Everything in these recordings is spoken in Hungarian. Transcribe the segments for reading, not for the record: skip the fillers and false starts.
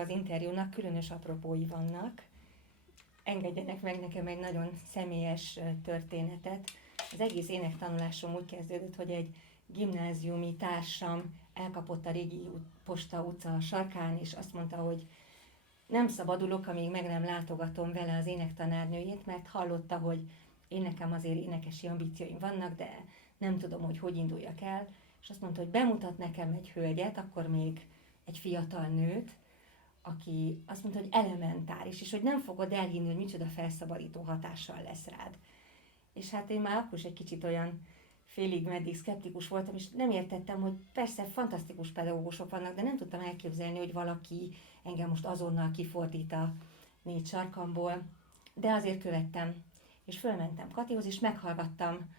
az interjúnak különös apropói vannak. Engedjenek meg nekem egy nagyon személyes történetet. Az egész énektanulásom úgy kezdődött, hogy egy gimnáziumi társam elkapott a régi Posta utca sarkán, és azt mondta, hogy nem szabadulok, amíg meg nem látogatom vele az énektanárnőjét, mert hallotta, hogy én nekem azért énekesi ambícióim vannak, de nem tudom, hogy induljak el. És azt mondta, hogy bemutat nekem egy hölgyet, akkor még egy fiatal nőt, aki azt mondta, hogy elementáris, és hogy nem fogod elhinni, hogy micsoda felszabadító hatással lesz rád. És hát én már akkor is egy kicsit olyan félig meddig szkeptikus voltam, és nem értettem, hogy persze fantasztikus pedagógusok vannak, de nem tudtam elképzelni, hogy valaki engem most azonnal kifordít a 4 sarkamból, de azért követtem, és fölmentem Katihoz, és meghallgattam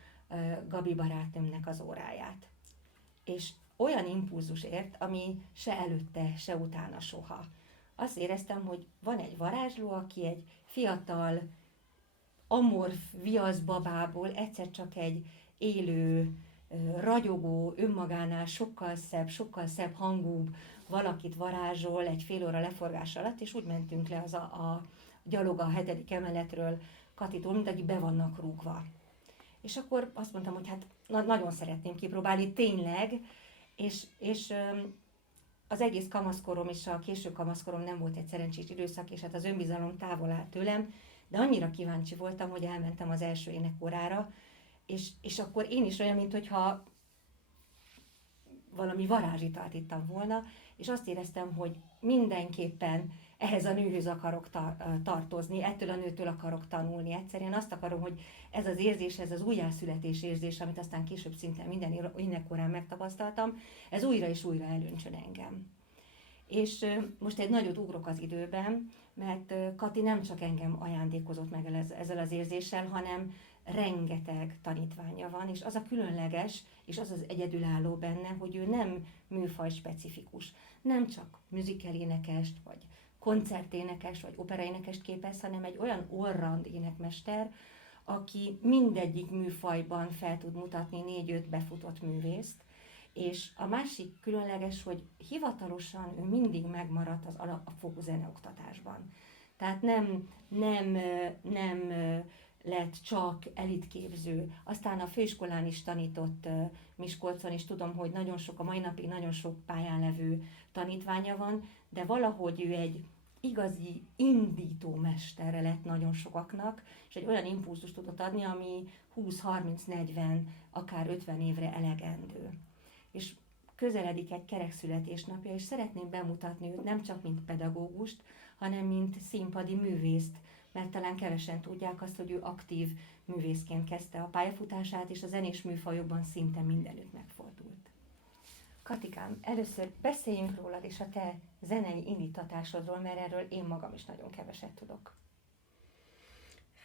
Gabi barátnőmnek az óráját. És olyan impulzus ért, ami se előtte, se utána soha. Azt éreztem, hogy van egy varázsló, aki egy fiatal, amorf viaszbabából egyszer csak egy élő, ragyogó, önmagánál sokkal szebb hangúbb valakit varázsol egy fél óra leforgás alatt, és úgy mentünk le a gyalog a 7. emeletről Katitól, mint aki be vannak rúgva. És akkor azt mondtam, hogy hát nagyon szeretném kipróbálni, tényleg, és az egész kamaszkorom és a késő kamaszkorom nem volt egy szerencsés időszak, és hát az önbizalom távol állt tőlem, de annyira kíváncsi voltam, hogy elmentem az első énekórára, és akkor én is olyan, mintha valami varázsitalt ittam volna, és azt éreztem, hogy mindenképpen ehhez a nőhöz akarok tartozni, ettől a nőtől akarok tanulni. Egyszerűen azt akarom, hogy ez az érzés, ez az újjászületés érzés, amit aztán később szinte minden énekkorán megtapasztaltam, ez újra és újra elöntsön engem. És most egy nagyot ugrok az időben, mert Kati nem csak engem ajándékozott meg ezzel az érzéssel, hanem rengeteg tanítványa van, és az a különleges, és az az egyedülálló benne, hogy ő nem műfaj specifikus. Nem csak musical énekest, vagy koncerténekes, vagy operaénekest képez, hanem egy olyan allround énekmester, aki mindegyik műfajban fel tud mutatni 4-5 befutott művészt, és a másik különleges, hogy hivatalosan ő mindig megmaradt az alapfokú zeneoktatásban. Tehát nem lett csak elitképző. Aztán a főiskolán is tanított Miskolcon, és tudom, hogy nagyon sok, a mai napig nagyon sok pályán levő tanítványa van, de valahogy ő egy igazi indító mesterre lett nagyon sokaknak, és egy olyan impulzust tudott adni, ami 20-30-40, akár 50 évre elegendő. És közeledik egy kerek születésnapja, és szeretném bemutatni őt nem csak mint pedagógust, hanem mint színpadi művészt, mert talán kevesen tudják azt, hogy ő aktív művészként kezdte a pályafutását, és a zenés műfajokban szinte mindenütt megfordult. Katikám, először beszéljünk rólad és a te zenei indítatásodról, mert erről én magam is nagyon keveset tudok.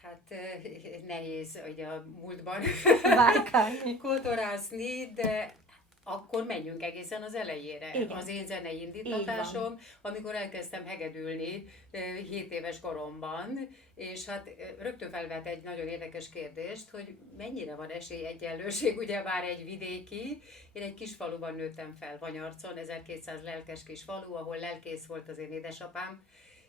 Hát nehéz, hogy a múltban Vájkálni. kotorászni, de akkor menjünk egészen az elejére. Igen. Az én zenei indítatásom, amikor elkezdtem hegedülni 7 éves koromban, és hát rögtön felvet egy nagyon érdekes kérdést, hogy mennyire van esélyegyenlőség, ugyebár egy vidéki. Én egy kis faluban nőttem fel, Vanyarcon, 1200 lelkes kis falu, ahol lelkész volt az én édesapám,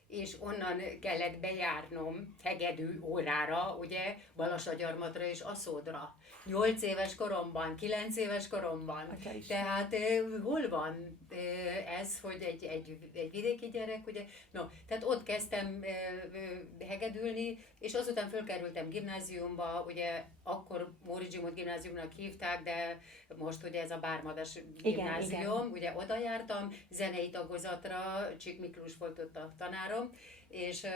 és onnan kellett bejárnom hegedű órára, ugye, Balassagyarmatra és Aszódra. 8 éves koromban, 9 éves koromban. Tehát hol van ez, hogy egy vidéki gyerek, ugye? No, tehát ott kezdtem hegedülni, és azután fölkerültem gimnáziumba, ugye akkor Móricz Zsigmond gimnáziumnak hívták, de most ugye ez a Bármadas gimnázium, igen. Ugye oda jártam, zenei tagozatra, Csík Miklós volt ott a tanárom, és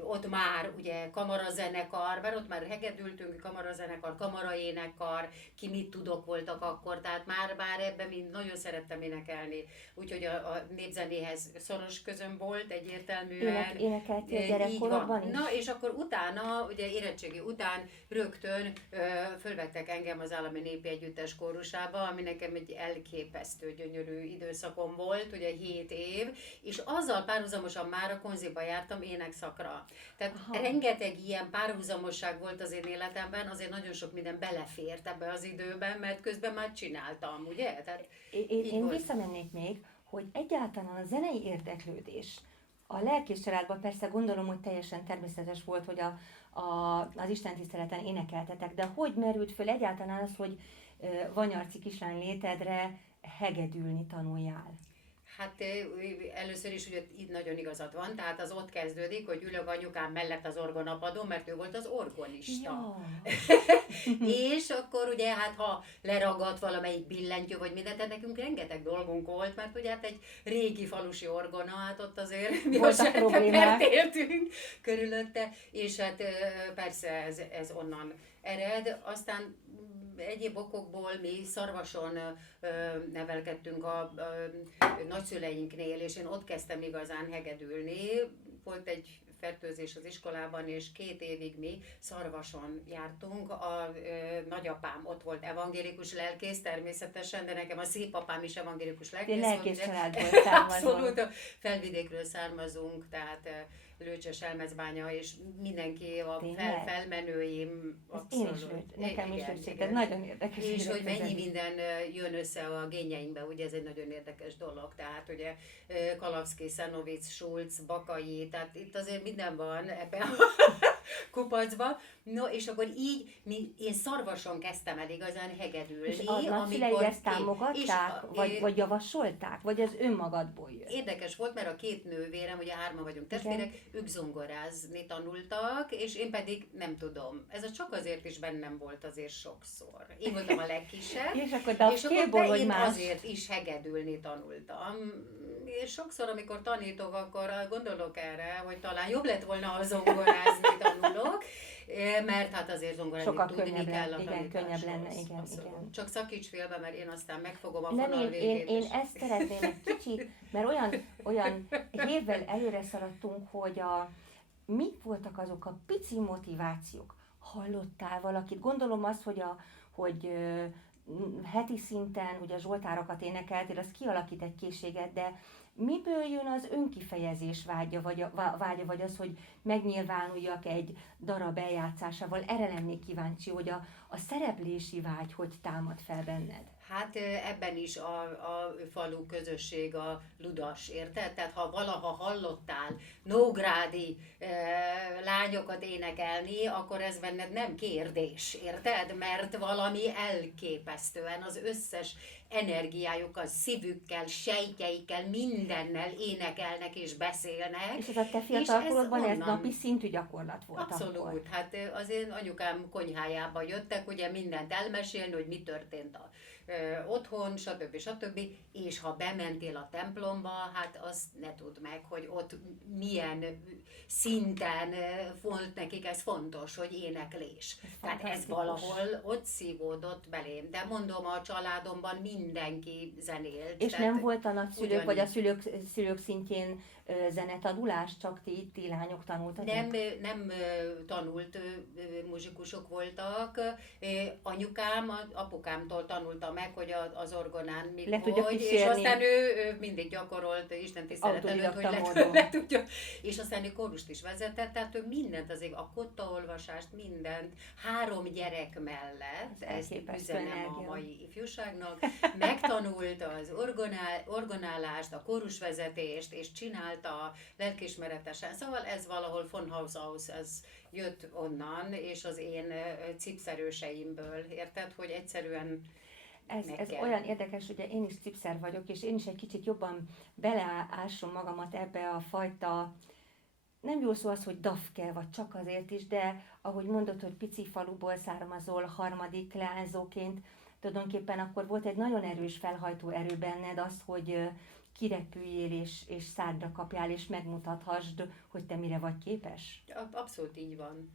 ott már ugye kamarazenekar, mert ott már hegedültünk, kamarazenekar, kamaraénekkar, ki mit tudok voltak akkor, tehát már ebben mind nagyon szerettem énekelni. Úgyhogy a népzenéhez szoros közöm volt egyértelműen. Énekeltél gyerekkorodban is? Na, és akkor utána, ugye érettségi után rögtön fölvettek engem az Állami Népi Együttes kórusába, ami nekem egy elképesztő gyönyörű időszakom volt, ugye 7 év, és azzal párhuzamosan már a konziba jártam énekszakra. Tehát rengeteg ilyen párhuzamosság volt az én életemben, azért nagyon sok minden belefért ebbe az időben, mert közben már csináltam, ugye? Tehát én visszamennék még, hogy egyáltalán a zenei érdeklődés A lelkész családban persze gondolom, hogy teljesen természetes volt, hogy az istentiszteleten énekeltetek, de hogy merült föl egyáltalán az, hogy Vanyarci kislány létedre hegedülni tanuljál? Hát először is ugye itt nagyon igazad van, tehát az ott kezdődik, hogy ülök anyukám mellett az orgonapadon, mert ő volt az orgonista. Ja. És akkor ugye hát ha leragadt valamelyik billentyű vagy mindent, de nekünk rengeteg dolgunk volt, mert ugye hát egy régi falusi orgona, hát ott azért mi a sertepert éltünk körülötte, és hát persze ez onnan ered. Aztán egyéb okokból mi Szarvason nevelkedtünk a nagyszüleinknél, és én ott kezdtem igazán hegedülni. Volt egy fertőzés az iskolában, és 2 évig mi Szarvason jártunk. A nagyapám ott volt evangélikus lelkész természetesen, de nekem a szépapám is evangélikus lelkész volt. Lelkész családból származom. Abszolút, felvidékről származunk, tehát Lőcses, Elmezbánya, és mindenki a felmenőim. Abszolút. Nekem is úgy, ez nagyon érdekes. És hogy mennyi minden jön össze a génjeinkbe, ugye ez egy nagyon érdekes dolog. Tehát ugye Kalavszky, Szenovic, Schulz, Bakai, tehát itt azért minden van ebben a kupacban. No, és akkor így én Szarvason kezdtem el igazán hegedülni. És a nagyszüleid ezt támogatták, vagy javasolták, vagy ez önmagadból jött? Érdekes volt, mert a 2 nővérem, ugye 3 vagyunk testvérek, ők zongorázni tanultak, és én pedig nem tudom. Ez csak azért is bennem volt azért sokszor. Én voltam a legkisebb, és akkor én azért is hegedülni tanultam. És sokszor, amikor tanítok, akkor gondolok erre, hogy talán jobb lett volna, ha zongorázni tanulok, mert hát azért zongorázni tudni kell a igen, könnyebb lenne, igen. Csak szakíts félbe, mert én aztán megfogom a fonal végét. Én ezt szeretném egy kicsit, mert olyan évvel előre szaladtunk, hogy mik voltak azok a pici motivációk. Hallottál valakit? Gondolom azt, hogy heti szinten ugye zsoltárokat énekeltél, az kialakít egy készséget, de miből jön az önkifejezés vágya, vagy az, hogy megnyilvánuljak egy darab eljátszásával? Erre lennék kíváncsi, hogy a szereplési vágy hogy támad fel benned? Hát ebben is a falu közösség a ludas, érted? Tehát ha valaha hallottál nógrádi lányokat énekelni, akkor ez benned nem kérdés, érted? Mert valami elképesztően az összes energiájukkal, szívükkel, sejtjeikkel, mindennel énekelnek és beszélnek. És ez a te fiatalkorodban ez napi szintű gyakorlat volt? Abszolút. Akkor. Hát az én anyukám konyhájába jöttek, ugye mindent elmesélni, hogy mi történt otthon, stb. És ha bementél a templomba, hát azt ne tudd meg, hogy ott milyen szinten volt nekik ez fontos, hogy éneklés. Tehát ez valahol ott szívódott belém. De mondom, a családomban mindenki zenélt. És nem volt a nagyszülők, vagy a szülők szintjén zenetanulás, csak ti lányok tanultatok? Nem tanult muzsikusok voltak. Anyukám, apukámtól tanulta meg, hogy az orgonán mit hogy, és aztán ő mindig gyakorolt Isten tisztelet előtt, hogy le tudja. És aztán ő kórust is vezetett, tehát ő mindent, azért a kottaolvasást, mindent, 3 gyerek mellett, ezt üzenem a mai ifjúságnak, megtanult az orgonálást, a kórusvezetést, és csinálta lelkiismeretesen. Szóval ez valahol von Haus aus, ez jött onnan, és az én cipszerőseimből, érted, hogy egyszerűen ez olyan érdekes, ugye én is cipszer vagyok, és én is egy kicsit jobban beleásom magamat ebbe a fajta, nem jó szó az, hogy dafke, vagy csak azért is, de ahogy mondod, hogy pici faluból származol, harmadik leányzóként, tulajdonképpen akkor volt egy nagyon erős felhajtó erő benned az, hogy kirepüljél és szádra kapjál, és megmutathassd, hogy te mire vagy képes? Abszolút így van.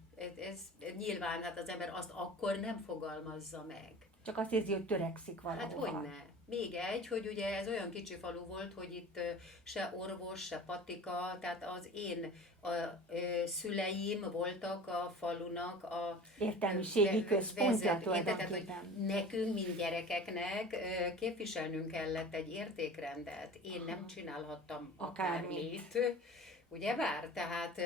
Ez nyilván hát az ember azt akkor nem fogalmazza meg. Csak azt érzi, hogy törekszik valahova. Hát hogyne. Még egy, hogy ugye ez olyan kicsi falu volt, hogy itt se orvos, se patika, tehát az én szüleim voltak a falunak a értelmiségi központja tulajdonképpen. Tehát, hogy nekünk, mint gyerekeknek képviselnünk kellett egy értékrendet. Én nem csinálhattam akármit. Ugyebár? Tehát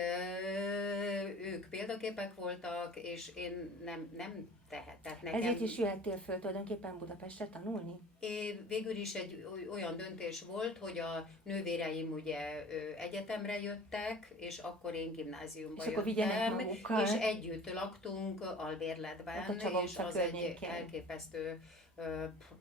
ők példaképek voltak, és én nem tehetek nekem. Ezért is jöhettél föl tulajdonképpen Budapestre tanulni? Végül is egy olyan döntés volt, hogy a nővéreim ugye egyetemre jöttek, és akkor én gimnáziumba és jöttem, és együtt laktunk albérletben, hát és az egy elképesztő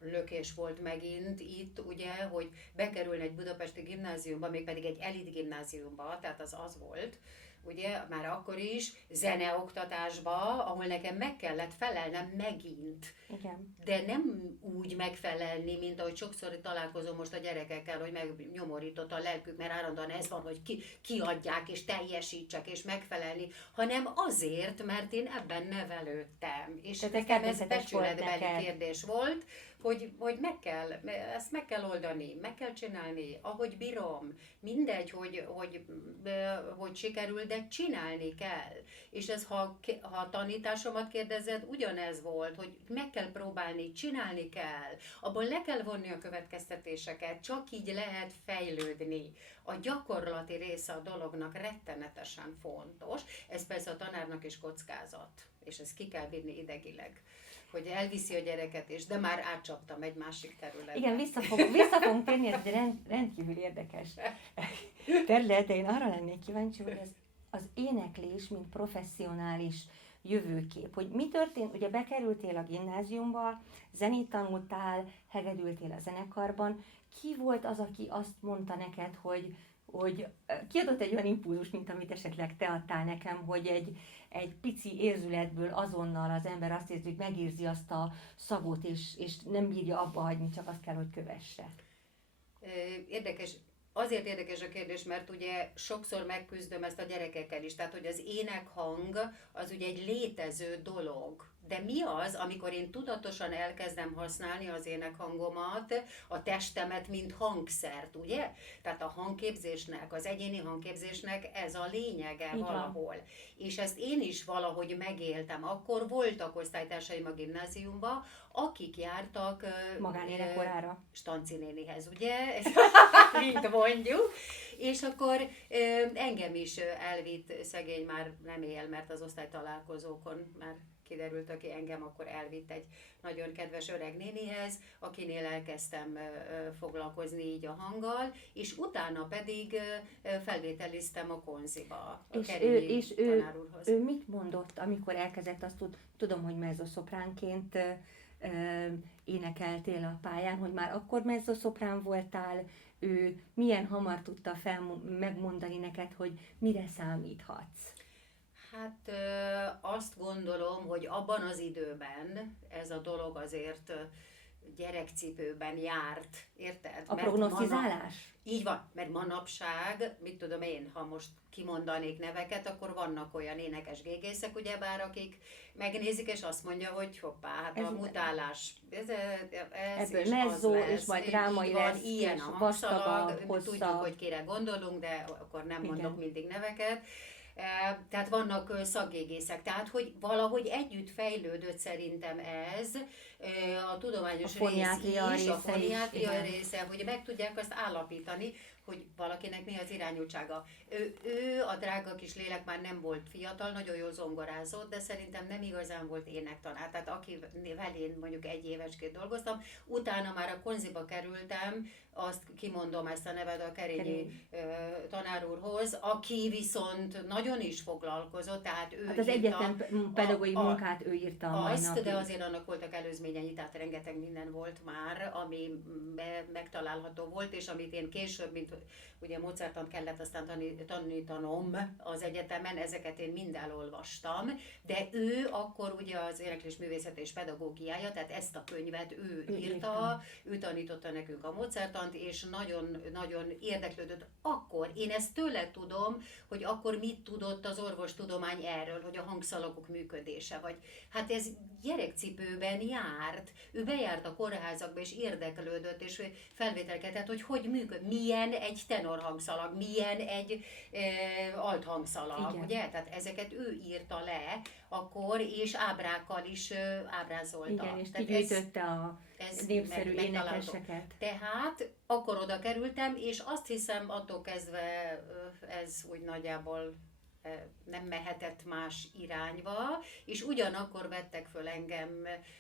lökés volt megint itt, ugye, hogy bekerülni egy budapesti gimnáziumba, mégpedig egy elit gimnáziumba, tehát az volt, ugye, már akkor is, zeneoktatásba, ahol nekem meg kellett felelnem megint. Igen. De nem úgy megfelelni, mint ahogy sokszor találkozom most a gyerekekkel, hogy megnyomorított a lelkük, mert állandóan ez van, hogy kiadják és teljesítsek és megfelelni, hanem azért, mert én ebben nevelődtem. És nekem ez becsületbeli kérdés volt, hogy ezt meg kell oldani, meg kell csinálni, ahogy bírom. Mindegy, hogy sikerül, de csinálni kell. És ez, ha a tanításomat kérdezed, ugyanez volt, hogy meg kell próbálni, csinálni kell. Abból le kell vonni a következtetéseket, csak így lehet fejlődni. A gyakorlati része a dolognak rettenetesen fontos. Ez persze a tanárnak is kockázat, és ezt ki kell vinni idegileg, hogy elviszi a gyereket, és de már átcsaptam egy másik területet. Igen, vissza fogunk térni, ez egy rendkívül érdekes terület, de én arra lennék kíváncsi, hogy az éneklés, mint professzionális jövőkép, hogy mi történt, ugye bekerültél a gimnáziumba, zenét tanultál, hegedültél a zenekarban, ki volt az, aki azt mondta neked, hogy kiadott egy olyan impulzus, mint amit esetleg te adtál nekem, hogy egy pici érzületből azonnal az ember azt érzi, hogy megérzi azt a szagot, és nem bírja abba hagyni, csak azt kell, hogy kövesse. Érdekes. Azért érdekes a kérdés, mert ugye sokszor megküzdöm ezt a gyerekekkel is, tehát hogy az énekhang az ugye egy létező dolog. De mi az, amikor én tudatosan elkezdem használni az énekhangomat, a testemet, mint hangszert, ugye? Tehát a hangképzésnek, az egyéni hangképzésnek ez a lényege valahol. És ezt én is valahogy megéltem. Akkor voltak osztálytársaim a gimnáziumban, akik jártak magánénekorára. Stanci nénihez, ugye? Mint mondjuk. És akkor engem is elvitt, szegény már nem él, mert az osztálytalálkozókon már kiderült, aki engem akkor elvitt egy nagyon kedves öreg nénihez, akinél elkezdtem foglalkozni így a hanggal, és utána pedig felvételiztem a konziba, a Kerényi tanár úrhoz. Ő mit mondott, amikor elkezdett, azt tudom, hogy mezzoszopránként énekeltél a pályán, hogy már akkor mezzoszoprán voltál, ő milyen hamar tudta megmondani neked, hogy mire számíthatsz? Hát azt gondolom, hogy abban az időben ez a dolog azért gyerekcipőben járt, érted? A prognosztizálás? Így van, mert manapság, mit tudom én, ha most kimondanék neveket, akkor vannak olyan énekes gégészek, ugyebár, akik megnézik, és azt mondja, hogy hoppá, hát a mutálás, ez ebből és mezzó, az lesz, és majd drámai lesz, ilyen a hangszalag, tudjuk, hogy kire gondolunk, de akkor nem mondok mindig neveket. Tehát vannak szakgégészek, tehát hogy valahogy együtt fejlődött szerintem ez, a tudományos rész is, a foniátria része, hogy meg tudják azt állapítani, hogy valakinek mi az irányultsága. Ő a drága kis lélek már nem volt fiatal, nagyon jól zongorázott, de szerintem nem igazán volt énektanár. Tehát akivel én mondjuk egy évesként dolgoztam, utána már a konziba kerültem, azt kimondom ezt a nevet a Kerényi tanár úrhoz, aki viszont nagyon is foglalkozott, tehát ő hát az egyetem pedagógiai munkát ő írta a mai napig. De azért annak voltak előzményei, tehát rengeteg minden volt már, ami megtalálható volt, és amit én később, mint ugye Mozartant kellett aztán tanítanom az egyetemen, ezeket én mind elolvastam, de ő akkor ugye az éneklés művészet és pedagógiája, tehát ezt a könyvet ő írta, ő tanította nekünk a Mozartant, és nagyon érdeklődött. Akkor, én ezt tőle tudom, hogy akkor mit tudott az orvostudomány erről, hogy a hangszalagok működése, vagy hát ez gyerekcipőben járt, ő bejárt a kórházakba és érdeklődött, és felvételkedett, hogy működik, milyen egy tenorhangszalag, milyen egy althangszalak, Igen. ugye? Tehát ezeket ő írta le akkor, és ábrákkal is ábrázolta. Igen, és Tehát kigyűjtötte a ez népszerű megtalálható. énekeseket. Tehát akkor oda kerültem, és azt hiszem attól kezdve ez úgy nagyjából nem mehetett más irányba, és ugyanakkor vettek föl engem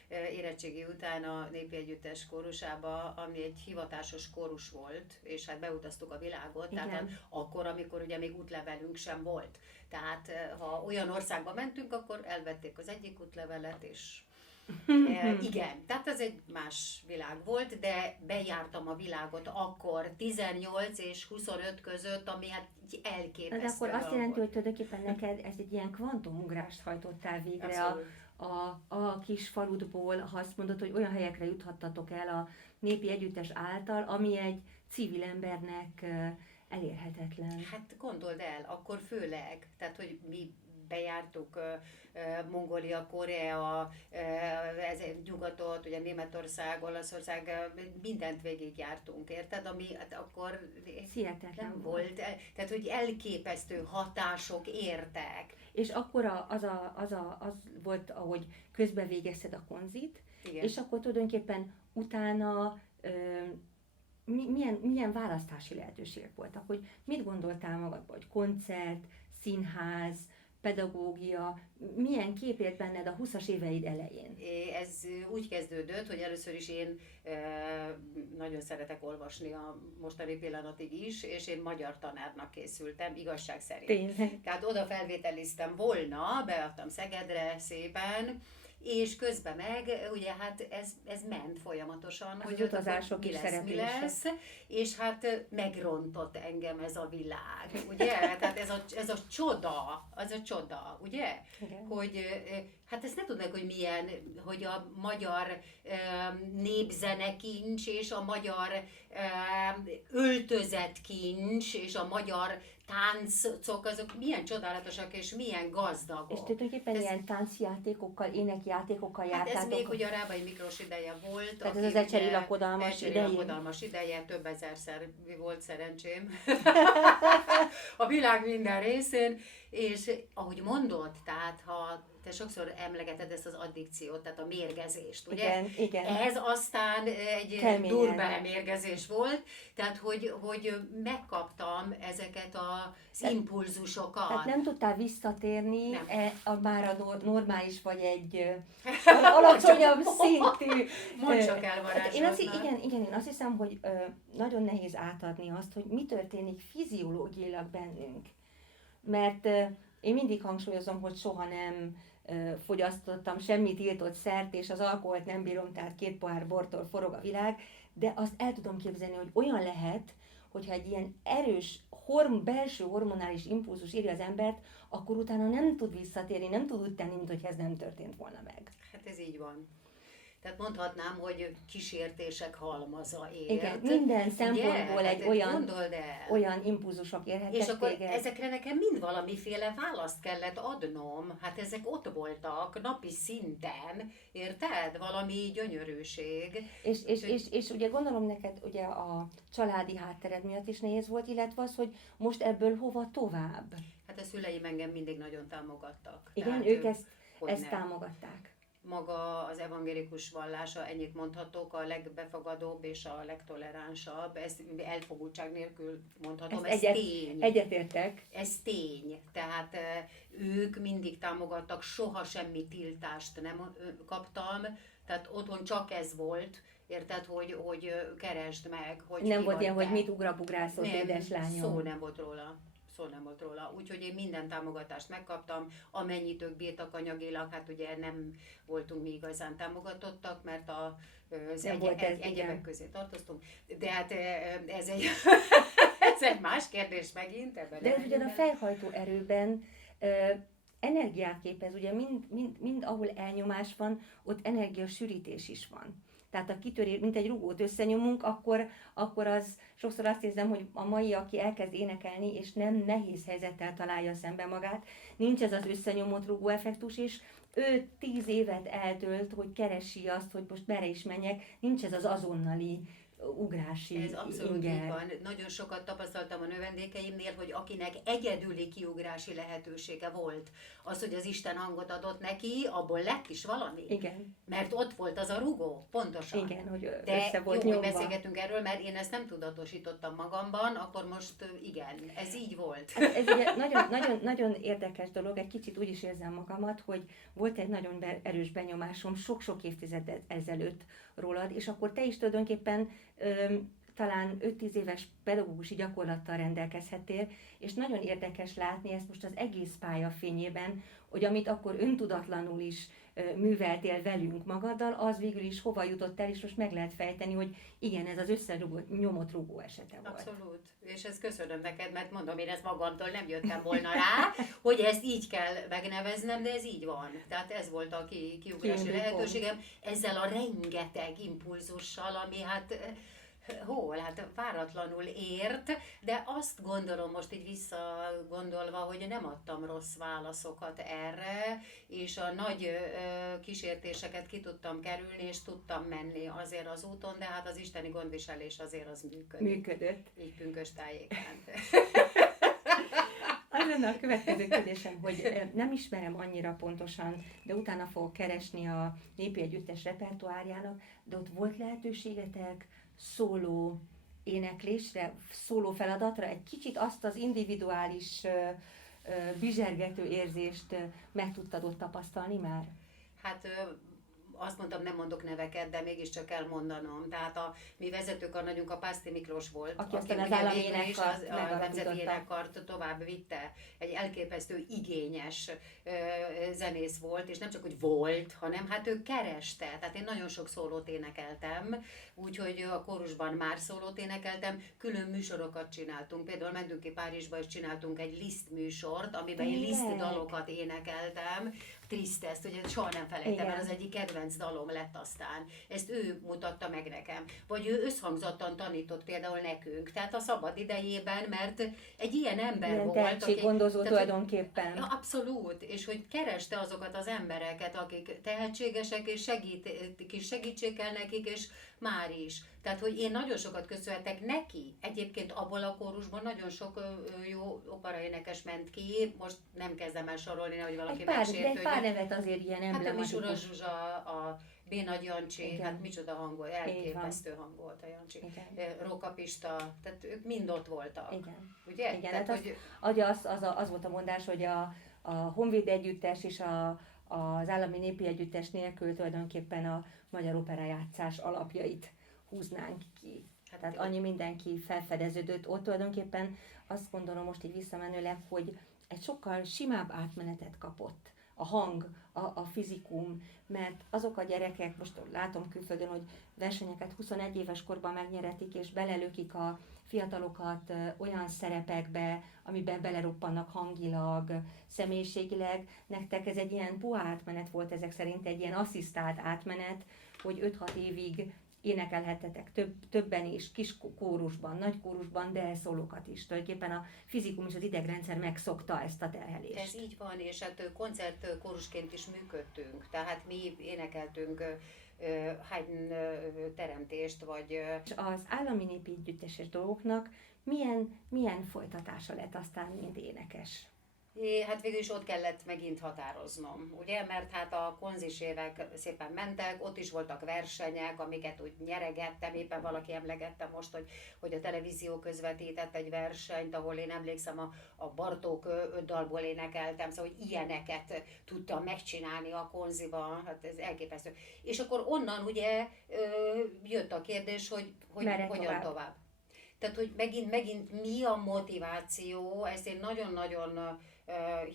érettségi után a Népi Együttes kórusába, ami egy hivatásos kórus volt, és hát beutaztuk a világot, Igen. tehát akkor, amikor ugye még útlevelünk sem volt. Tehát ha olyan országba mentünk, akkor elvették az egyik útlevelet, és igen, tehát ez egy más világ volt, de bejártam a világot akkor 18 és 25 között, ami hát így elképesztő. De akkor azt dolog jelenti, volt. hogy tulajdonképpen neked ez egy ilyen kvantumugrást hajtottál végre Abszolút. a kis faludból, ha azt mondod, hogy olyan helyekre juthattatok el a Népi Együttes által, ami egy civil embernek elérhetetlen. Hát gondold el, akkor főleg, tehát hogy mi bejártuk Mongólia, Korea, ez nyugatot, ugye Németország, Olaszország, mindent végigjártunk, érted? Ami hát akkor Hihetetlen nem volt. Tehát, hogy elképesztő hatások értek. És akkor az volt, ahogy közben végezted a konzit, Igen. és akkor tulajdonképpen utána milyen választási lehetőségek voltak, hogy mit gondoltál magadban, hogy koncert, színház, pedagógia, milyen kép élt benned a 20-as éveid elején? Ez úgy kezdődött, hogy először is én nagyon szeretek olvasni a mostani pillanatig is, és én magyar tanárnak készültem, igazság szerint. Tényleg. Tehát oda felvételiztem volna, beadtam Szegedre szépen, és közben meg, ugye hát ez ment folyamatosan, hogy utazások mi is lesz, mi lesz, és hát megrontott engem ez a világ, ugye? Tehát ez a csoda, ugye? Igen. Hogy hát ezt nem tudnak, hogy milyen, hogy a magyar népzenekincs, és a magyar öltözetkincs, és a magyar táncok, azok milyen csodálatosak, és milyen gazdagok. És tulajdonképpen ilyen táncjátékokkal, énekjátékokkal Hát jártátok? ez még ugye a Rábai Miklós ideje volt. Tehát ez az ecseri lakodalmas idején? Lakodalmas ideje, több ezerszer volt szerencsém. A világ minden részén, és ahogy mondod, tehát ha te sokszor emlegeted ezt az addikciót, tehát a mérgezést, ugye? Igen. Ez aztán egy Keményen. durvá mérgezés volt, tehát hogy megkaptam ezeket az impulzusokat. Tehát nem tudtál visszatérni már a normális vagy egy alacsonyabb szintű. Mondd csak el, varázslatnak. Én azt hiszem, hogy nagyon nehéz átadni azt, hogy mi történik fiziológiailag bennünk. Mert én mindig hangsúlyozom, hogy soha nem fogyasztottam semmi tiltott szert, és az alkoholt nem bírom, tehát 2 pohár bortól forog a világ, de azt el tudom képzelni, hogy olyan lehet, hogyha egy ilyen erős belső hormonális impulzus írja az embert, akkor utána nem tud visszatérni, nem tud úgy tenni, mintha ez nem történt volna meg. Hát ez így van. Tehát mondhatnám, hogy kísértések halmaza ért. Igen, minden szempontból egy olyan impulzusok érhettek és akkor téged. ezekre nekem mind valamiféle választ kellett adnom. Hát ezek ott voltak napi szinten, érted? Valami gyönyörűség. És ugye gondolom neked ugye a családi háttered miatt is nehéz volt, illetve az, hogy most ebből hova tovább? Hát a szüleim engem mindig nagyon támogattak. Igen, tehát, ők ezt támogatták. Maga az evangélikus vallása, ennyit mondhatok, a legbefogadóbb és a legtoleránsabb, ezt elfogultság nélkül mondhatom, ez tény. Egyetértek. Ez tény, tehát ők mindig támogattak, soha semmi tiltást nem kaptam, tehát otthon csak ez volt, érted, hogy keresd meg, hogy nem volt ilyen, hogy mit ugrabugrászol, édeslányom. Szó nem volt róla. Úgyhogy én minden támogatást megkaptam, amennyit ők bírtak anyagilag, hát ugye nem voltunk mi igazán támogatottak, mert az egyebek közé tartoztunk. De hát ez egy más kérdés megint. De ez ugyan a felhajtó erőben energiát képez, ugye mind ahol elnyomás van, ott energiasűrítés is van. Tehát a kitörés, mint egy rugót összenyomunk, akkor az sokszor azt érzem, hogy a mai, aki elkezd énekelni, és nem nehéz helyzettel találja szembe magát, nincs ez az összenyomott rugó effektus, és ő 10 évet eltölt, hogy keresi azt, hogy most merre is menjek, nincs ez az azonnali ugrási Ez abszolút inger. így van. Nagyon sokat tapasztaltam a növendékeimnél, hogy akinek egyedüli kiugrási lehetősége volt, az, hogy az Isten hangot adott neki, abból lett is valami. Igen. Mert ott volt az a rugó, pontosan. Igen, hogy de össze volt jó, hogy nyomva. beszélgetünk erről, mert én ezt nem tudatosítottam magamban, akkor most igen, ez így volt. Hát ez ugye nagyon érdekes dolog, egy kicsit úgy is érzem magamat, hogy volt egy nagyon erős benyomásom sok-sok évtized ezelőtt rólad, és akkor te is tulajdonképpen talán 5-10 éves pedagógusi gyakorlattal rendelkezhettél, és nagyon érdekes látni ezt most az egész pálya fényében, hogy amit akkor öntudatlanul is műveltél velünk magaddal, az végül is hova jutott el, és most meg lehet fejteni, hogy igen, ez az összerugott, nyomott rugó esete volt. Abszolút. És ezt köszönöm neked, mert mondom, én ezt magamtól nem jöttem volna rá, hogy ezt így kell megneveznem, de ez így van. Tehát ez volt a kiugrási lehetőségem, ezzel a rengeteg impulzussal, ami hát hát váratlanul ért, de azt gondolom most így visszagondolva, hogy nem adtam rossz válaszokat erre, és a nagy kísértéseket ki tudtam kerülni, és tudtam menni azért az úton, de hát az isteni gondviselés azért az működött. Így pünkösdtájékán. Az lenne a következő kérdésem, hogy nem ismerem annyira pontosan, de utána fogok keresni a népi együttes repertoárjának, de ott volt lehetőségetek szóló éneklésre, szóló feladatra, egy kicsit azt az individuális bizsergető érzést meg tudtad ott tapasztalni már? Hát azt mondtam, nem mondok neveket, de mégiscsak elmondanom. Tehát a mi vezetőkarnagyunk a Pászti Miklós volt, aki az állami énekkart a nemzeti énekkart tovább vitte. Egy elképesztő igényes zenész volt, és nem csak, hogy volt, hanem hát ő kereste. Tehát én nagyon sok szólót énekeltem, úgyhogy a kórusban már szólót énekeltem, külön műsorokat csináltunk. Például mentünk ki Párizsba, és csináltunk egy Liszt műsort, amiben én Liszt dalokat énekeltem. Tristest, ugye soha nem felejtem el, az egyik kedvenc dalom lett aztán. Ezt ő mutatta meg nekem. Vagy ő összhangzattan tanított például nekünk. Tehát a szabad idejében, mert egy ilyen ember ilyen volt. Tehetséggondozó tulajdonképpen. Ja, abszolút. És hogy kereste azokat az embereket, akik tehetségesek, és segítsék el nekik, és már is. Tehát, hogy én nagyon sokat köszönhetek neki. Egyébként abból a kórusban nagyon sok jó operaénekes ment ki. Most nem kezdem el sorolni, hogy valaki megsértődjön. Egy pár nevet azért ilyen emblematikus. Hát a Misura Zsuzsa, a B. Nagy Jancsi, igen. Hát micsoda hang volt, elképesztő hang volt a Jancsi. Róka Pista, tehát ők mind ott voltak. Igen. Ugye? Igen, tehát, hogy az volt a mondás, hogy a Honvéd Együttes és az Állami Népi Együttes nélkül tulajdonképpen a magyar operajátszás alapjait húznánk ki. Hát tehát annyi mindenki felfedeződött. Ott tulajdonképpen azt gondolom most így visszamenőleg, hogy egy sokkal simább átmenetet kapott a hang, a fizikum, mert azok a gyerekek, most látom külföldön, hogy versenyeket 21 éves korban megnyeretik, és belelökik a fiatalokat olyan szerepekbe, amiben beleroppannak hangilag, személyiségileg. Nektek ez egy ilyen puha átmenet volt, ezek szerint egy ilyen asszisztált átmenet, hogy 5-6 évig énekelhettetek többen is, kis kórusban, nagy kórusban, de szólókat is. Tulajdonképpen a fizikum és az idegrendszer megszokta ezt a terhelést. Ez így van, és hát koncertkórusként is működtünk. Tehát mi énekeltünk Haydn teremtést, vagy... És az állami népi együtteses dolgoknak milyen folytatása lett aztán, mint énekes? Hát végül is ott kellett megint határoznom, ugye, mert hát a konzis évek szépen mentek, ott is voltak versenyek, amiket úgy nyeregettem, éppen valaki emlegette most, hogy a televízió közvetített egy versenyt, ahol én emlékszem a Bartók 5 dalból énekeltem, szóval hogy ilyeneket tudtam megcsinálni a konziban, hát ez elképesztő. És akkor onnan ugye jött a kérdés, hogy hogyan tovább. Tehát, hogy megint mi a motiváció, ezt én nagyon-nagyon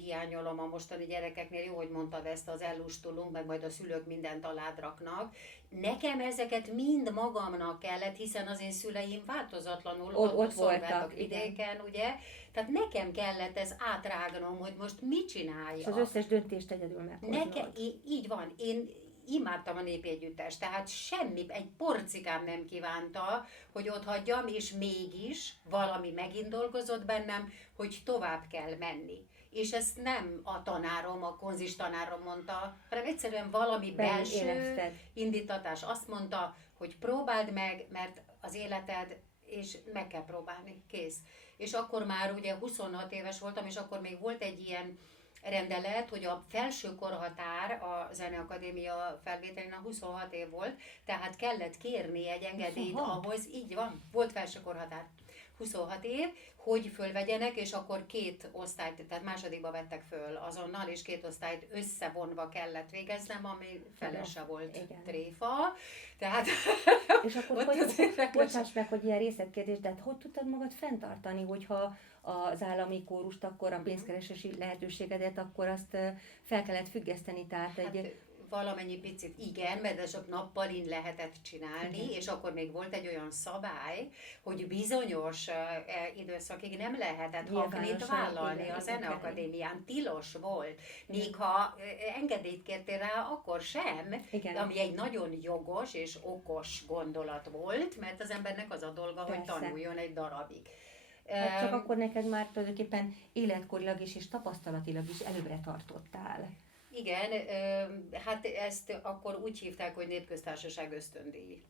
hiányolom a mostani gyerekeknél, jó, hogy mondtad ezt, az ellustulunk, meg majd a szülők mindent alád raknak. Nekem ezeket mind magamnak kellett, hiszen az én szüleim változatlanul ott szolgáltak vidéken, ugye? Tehát nekem kellett ez átrágnom, hogy most mit csináljak. És az összes döntést egyedül meghoznod. Így van, én imádtam a népi együttest, tehát semmi, egy porcikám nem kívánta, hogy ott hagyjam, és mégis valami megint dolgozott bennem, hogy tovább kell menni. és ezt nem a tanárom, a konzis tanárom mondta, hanem egyszerűen valami belső indítatás azt mondta, hogy próbáld meg, mert az életed, és meg kell próbálni, kész. És akkor már ugye 26 éves voltam, és akkor még volt egy ilyen rendelet, hogy a felső korhatár a Zeneakadémia felvételén a 26 év volt, tehát kellett kérni egy engedélyt ahhoz, így van, volt felső korhatár. 26 év, hogy fölvegyenek, és akkor 2 osztályt, tehát másodikba vettek föl azonnal, és 2 osztályt összevonva kellett végeznem, ami felese volt tréfa. Tehát... És akkor bocsáss meg, hogy ilyen részletkérdés, de hát hogy tudtad magad fenntartani, hogyha az állami kórust, akkor a pénzkeresési lehetőségedet, akkor azt fel kellett függeszteni, tehát egy... Valamennyi picit igen, mert csak nappalin lehetett csinálni, és akkor még volt egy olyan szabály, hogy bizonyos időszakig nem lehetett haknit vállalni a Zeneakadémián. Tilos volt. Még ha engedélyt kértél rá, akkor sem, ami egy nagyon jogos és okos gondolat volt, mert az embernek az a dolga, hogy tanuljon egy darabig. Hát csak akkor neked már tulajdonképpen életkorilag is és tapasztalatilag is előbbre tartottál. Igen, hát ezt akkor úgy hívták, hogy Népköztársaság ösztöndíj.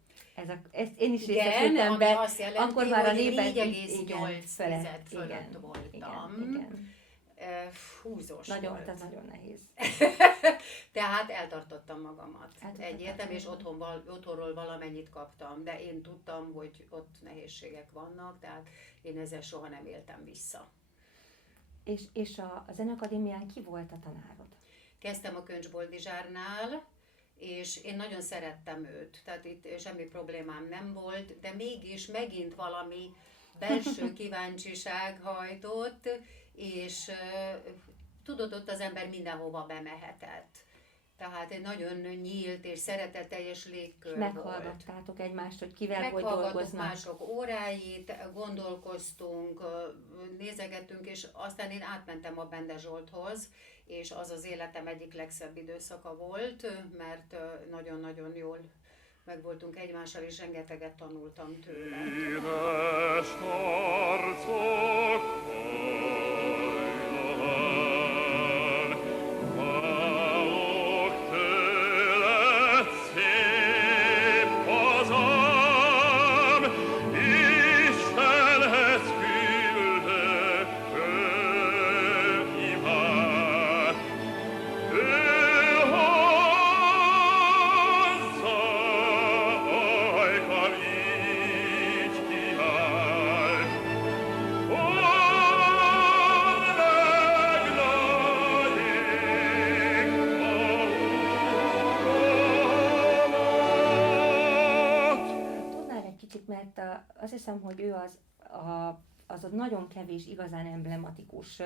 Ezt én is részesültem be, azt jelenti, akkor már a népben 4,8 fölött voltam. Igen. Húzós nagyon, volt. Tehát nagyon nehéz. Tehát eltartottam magamat. Egyértelmű, és magamat. otthonról valamennyit kaptam, de én tudtam, hogy ott nehézségek vannak, tehát én ezzel soha nem éltem vissza. És a Zeneakadémián ki volt a tanárod? Kezdtem a Köncs Boldizsárnál, és én nagyon szerettem őt, tehát itt semmi problémám nem volt, de mégis megint valami belső kíváncsiság hajtott, és tudod, ott az ember mindenhova bemehetett. Tehát egy nagyon nyílt és szeretetteljes légkör volt. Meghallgattátok egymást, hogy kivel hogy dolgoznak? Mások óráit, gondolkoztunk, nézegettünk, és aztán én átmentem a Bende Zsolthoz, és az az életem egyik legszebb időszaka volt, mert nagyon-nagyon jól megvoltunk egymással, és rengeteget tanultam tőle. Édes arcok, azt hiszem, hogy ő az nagyon kevés, igazán emblematikus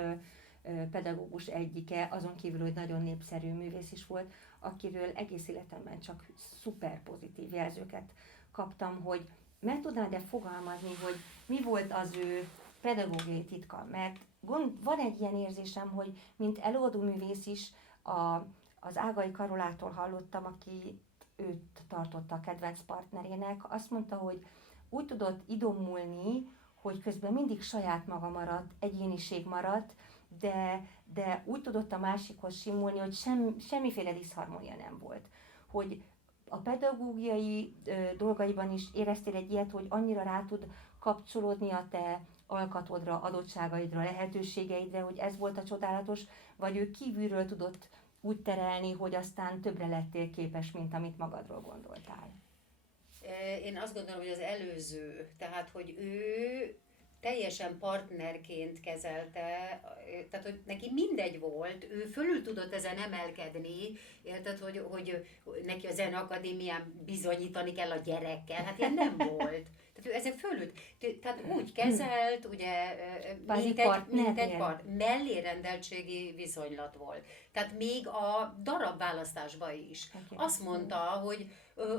pedagógus egyike, azon kívül, hogy nagyon népszerű művész is volt, akiről egész életemben csak szuper pozitív jelzőket kaptam, hogy meg tudnád-e fogalmazni, hogy mi volt az ő pedagógiai titka, mert van egy ilyen érzésem, hogy mint előadó művész is az Ágai Karolától hallottam, aki őt tartotta a kedvenc partnerének, azt mondta, hogy úgy tudott idomulni, hogy közben mindig saját maga maradt, egyéniség maradt, de úgy tudott a másikhoz simulni, hogy semmiféle diszharmónia nem volt. Hogy a pedagógiai dolgaiban is éreztél egy ilyet, hogy annyira rá tud kapcsolódni a te alkatodra, adottságaidra, lehetőségeidre, hogy ez volt a csodálatos, vagy ő kívülről tudott úgy terelni, hogy aztán többre lettél képes, mint amit magadról gondoltál? Én azt gondolom, hogy az előző, tehát hogy ő teljesen partnerként kezelte, tehát hogy neki mindegy volt, ő fölül tudott ezen emelkedni, érted, hogy neki a Zeneakadémián bizonyítani kell a gyerekkel, hát ilyen nem volt. Tehát ő ezen fölül, tehát úgy kezelt, ugye, mint egy mellérendeltségi viszonylat volt. Tehát még a darabválasztásban is. Azt mondta, hogy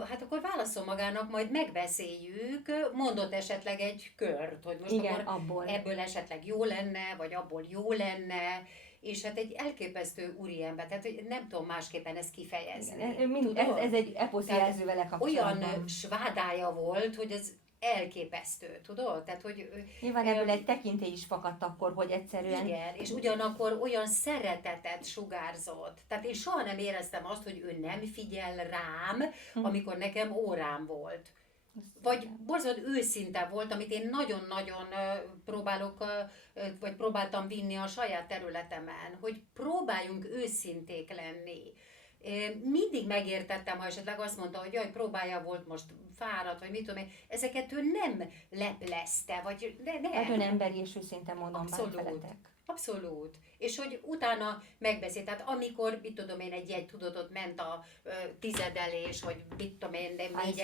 hát akkor válasszon magának, majd megbeszéljük, mondott esetleg egy kört, hogy most igen, akkor ebből esetleg jó lenne, vagy abból jó lenne, és hát egy elképesztő úriember, tehát hogy nem tudom másképpen ezt kifejezni. Ez egy eposzi jelzővel kapcsolatban. Olyan svádája volt, hogy ez elképesztő, tudod? Tehát, hogy... Nyilván ebből egy tekintély is fakadt akkor, hogy egyszerűen... Igen, és ugyanakkor olyan szeretetet sugárzott. Tehát én soha nem éreztem azt, hogy ő nem figyel rám, amikor nekem órám volt. Vagy borzasztóan őszinte volt, amit én nagyon-nagyon vagy próbáltam vinni a saját területemen, hogy próbáljunk őszinték lenni. Mindig megértettem, ha esetleg azt mondta, hogy jaj, próbálja, volt most fáradt, vagy mit tudom én, ezeket ő nem leplezte, vagy nem. Nagyon emberi és őszinte módon bánt veletek. Abszolút. És hogy utána megbeszélt, tehát amikor, mit tudom én, egy tudatot ment a tizedelés, hogy mit tudom én, 4,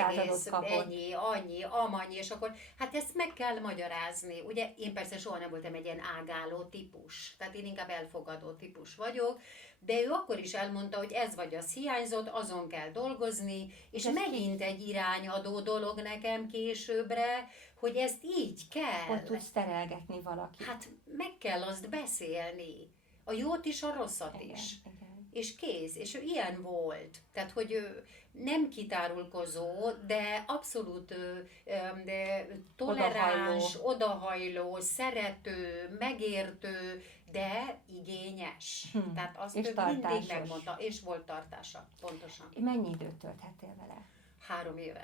ennyi, annyi, amannyi, és akkor hát ezt meg kell magyarázni. Ugye én persze soha nem voltam egy ilyen ágáló típus, tehát én inkább elfogadó típus vagyok, de ő akkor is elmondta, hogy ez vagy az hiányzott, azon kell dolgozni, és megint egy irányadó dolog nekem későbbre, hogy ezt így kell. Hogy tudsz terelgetni valakit. Hát meg kell azt beszélni. A jót is, a rosszat igen, is. Igen. És kész. És ő ilyen volt. Tehát, hogy ő nem kitárulkozó, de abszolút de toleráns, odahajló, szerető, megértő, de igényes. Tehát azt ő mindig megmondta, és volt tartása. Pontosan. Mennyi időt tölthettél vele? 3 évet.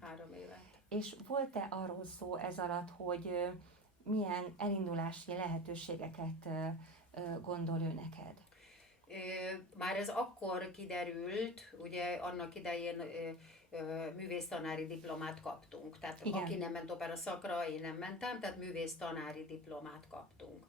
3 évet. És volt-e arról szó ez alatt, hogy milyen elindulási lehetőségeket gondol ő neked? Már ez akkor kiderült, ugye annak idején művésztanári diplomát kaptunk. Tehát igen. Aki nem ment opera szakra, én nem mentem, tehát művésztanári diplomát kaptunk.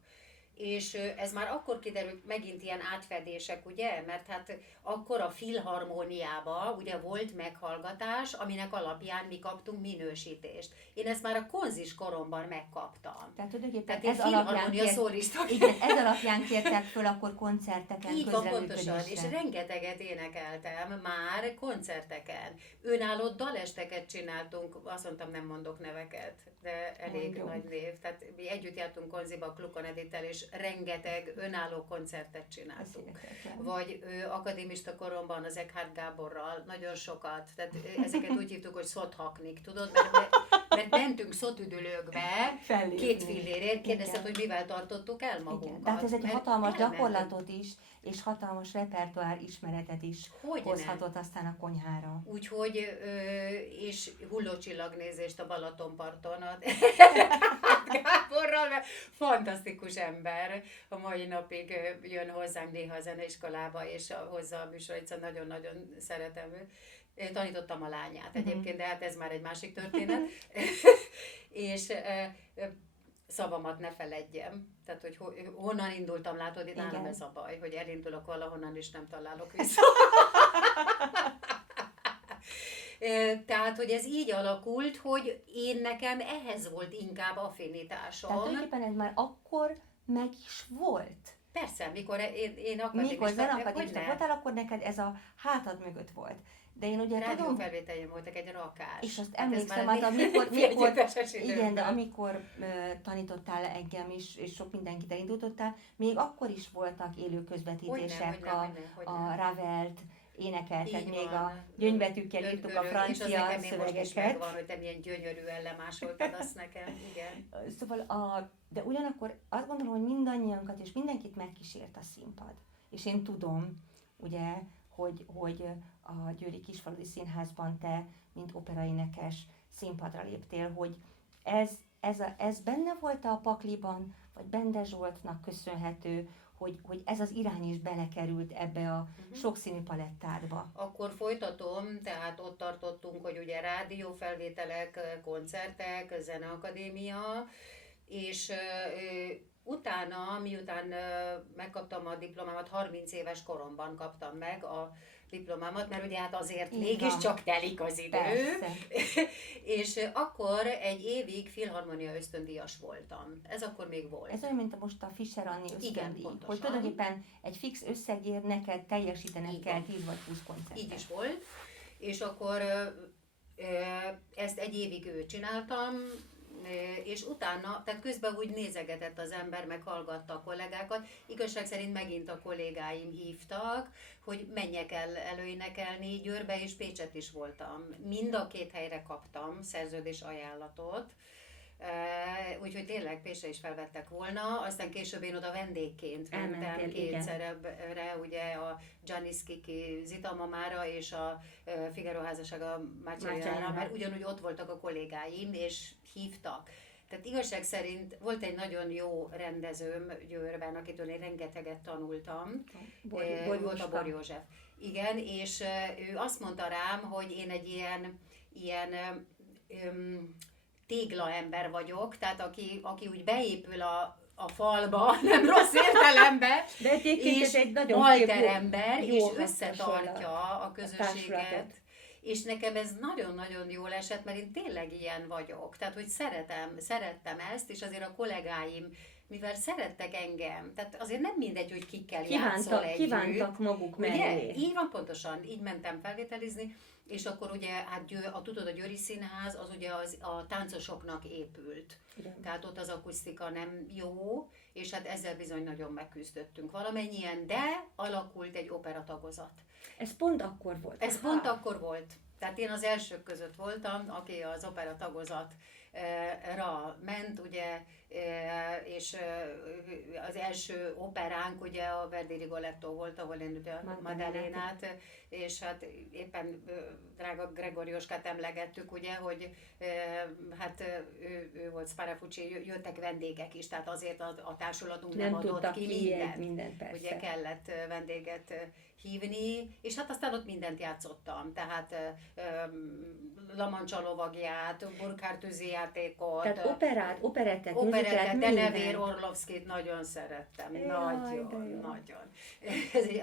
És ez már akkor kiderült, megint ilyen átfedések, ugye? Mert hát akkor a Filharmóniában ugye volt meghallgatás, aminek alapján mi kaptunk minősítést. Én ezt már a konzis koromban megkaptam. Tehát ez Filharmónia szólista. Igen, ez alapján kértek föl akkor koncerteken, így van, pontosan, és rengeteget énekeltem már koncerteken. Önálló dalesteket csináltunk, azt mondtam, nem mondok neveket, de elég nagy név. Tehát mi együtt jártunk konziba a Klukon Edittel, és rengeteg önálló koncertet csináltunk. Vagy akadémista koromban az Eckhard Gáborral nagyon sokat, tehát ezeket úgy hívtuk, hogy szothaknik, tudod, mert mentünk szotüdülőkbe, 2 fillérért, kérdezted, hogy mivel tartottuk el magunkat. Igen. Tehát ez egy hatalmas gyakorlatot is, és hatalmas repertoár ismeretet is hozhatott aztán a konyhára. Úgyhogy, és hullócsillagnézést a Balatonparton a Gáborral, mert fantasztikus ember. A mai napig jön hozzánk néha a zeneiskolába, és hozza a műsor, egyszerűen nagyon-nagyon szeretem őt. Én tanítottam a lányát egyébként, de hát ez már egy másik történet. És szavamat ne feledjem. Tehát, hogy honnan indultam, látod, itt nálam ez a baj, hogy elindulok valahonnan, és nem találok vissza. Tehát, hogy ez így alakult, hogy nekem ehhez volt inkább affinitásom. Tehát tulajdonképpen ez már akkor meg is volt. Persze, mikor én akadémista voltál, akkor neked ez a hátad mögött volt. De én ugye rádiófelvételjem voltak, egy rakás. És azt emlékszem, amikor tanítottál engem is, és sok mindenkit elindítottál, még akkor is voltak élő közvetítések, a Ravelt énekelted, még a gyöngybetűkkel írtuk a francia szövegeket. És megvan, hogy te milyen gyönyörűen lemásoltad azt nekem, igen. Szóval, de ugyanakkor azt gondolom, hogy mindannyiunkat és mindenkit megkísért a színpad. És én tudom, ugye, hogy a Győri Kisfaludy Színházban te, mint operaénekes színpadra léptél, hogy ez benne volt a pakliban, vagy Bende Zsoltnak köszönhető, hogy ez az irány is belekerült ebbe a sokszínű palettádba. Akkor folytatom, tehát ott tartottunk, hogy ugye rádiófelvételek, koncertek, zeneakadémia, és utána, miután megkaptam a diplomámat, 30 éves koromban kaptam meg a diplomámat, mert ugye hát azért mégiscsak telik az idő. És akkor egy évig Filharmonia ösztöndíjas voltam. Ez akkor még volt. Ez olyan, mint most a Fischer Anni ösztöndíj. Hogy tulajdonképpen egy fix összegért neked teljesítened kell 10 vagy 20 koncertet. Így is volt. És akkor ezt egy évig csináltam, és utána, tehát közben úgy nézegetett az ember, meg hallgatta a kollégákat. Igazság szerint megint a kollégáim hívtak, hogy menjek el előénekelni Győrbe, és Pécset is voltam. Mind a két helyre kaptam szerződés ajánlatot, úgyhogy tényleg Pécsre is felvettek volna, aztán később én oda vendégként mentem kétszerre, ugye a Giannis Kiki Zita mamára és a Figaro házassága Márciájára, mert ugyanúgy ott voltak a kollégáim, és hívtak. Tehát igazság szerint volt egy nagyon jó rendezőm Győrben, akitől én rengeteget tanultam, volt a Bor József. Igen, és ő azt mondta rám, hogy én egy ilyen téglaember vagyok, tehát aki úgy beépül a falba, nem rossz értelemben, és egy nagyon malterember, és összetartja a közösséget. És nekem ez nagyon-nagyon jól esett, mert én tényleg ilyen vagyok. Tehát, hogy szerettem ezt, és azért a kollégáim, mivel szerettek engem, tehát azért nem mindegy, hogy kikkel játszol együtt. Kívántak maguk mellé. Így van, pontosan, így mentem felvételizni, és akkor ugye, hát tudod, a Győri Színház az ugye a táncosoknak épült. Igen. Tehát ott az akusztika nem jó, és hát ezzel bizony nagyon megküzdöttünk valamennyien, de alakult egy operatagozat. Ez pont akkor volt? Ez pont akkor volt. Tehát én az elsők között voltam, aki az operatagozatra ment, ugye, és az első operánk ugye a Verdi Rigoletto volt, ahol én ugye a Maddalénát, és hát éppen drága Gregorioskát emlegettük, ugye, hogy hát ő volt Sparafucci, jöttek vendégek is, tehát azért a társulatunk nem adott ki mindent persze. Ugye kellett vendéget hívni, és hát aztán ott mindent játszottam, tehát La Mancha lovagját, Burkhard tűzijátékot. Tehát operettet, Denevér Orlovszkit nagyon szerettem, nagyon.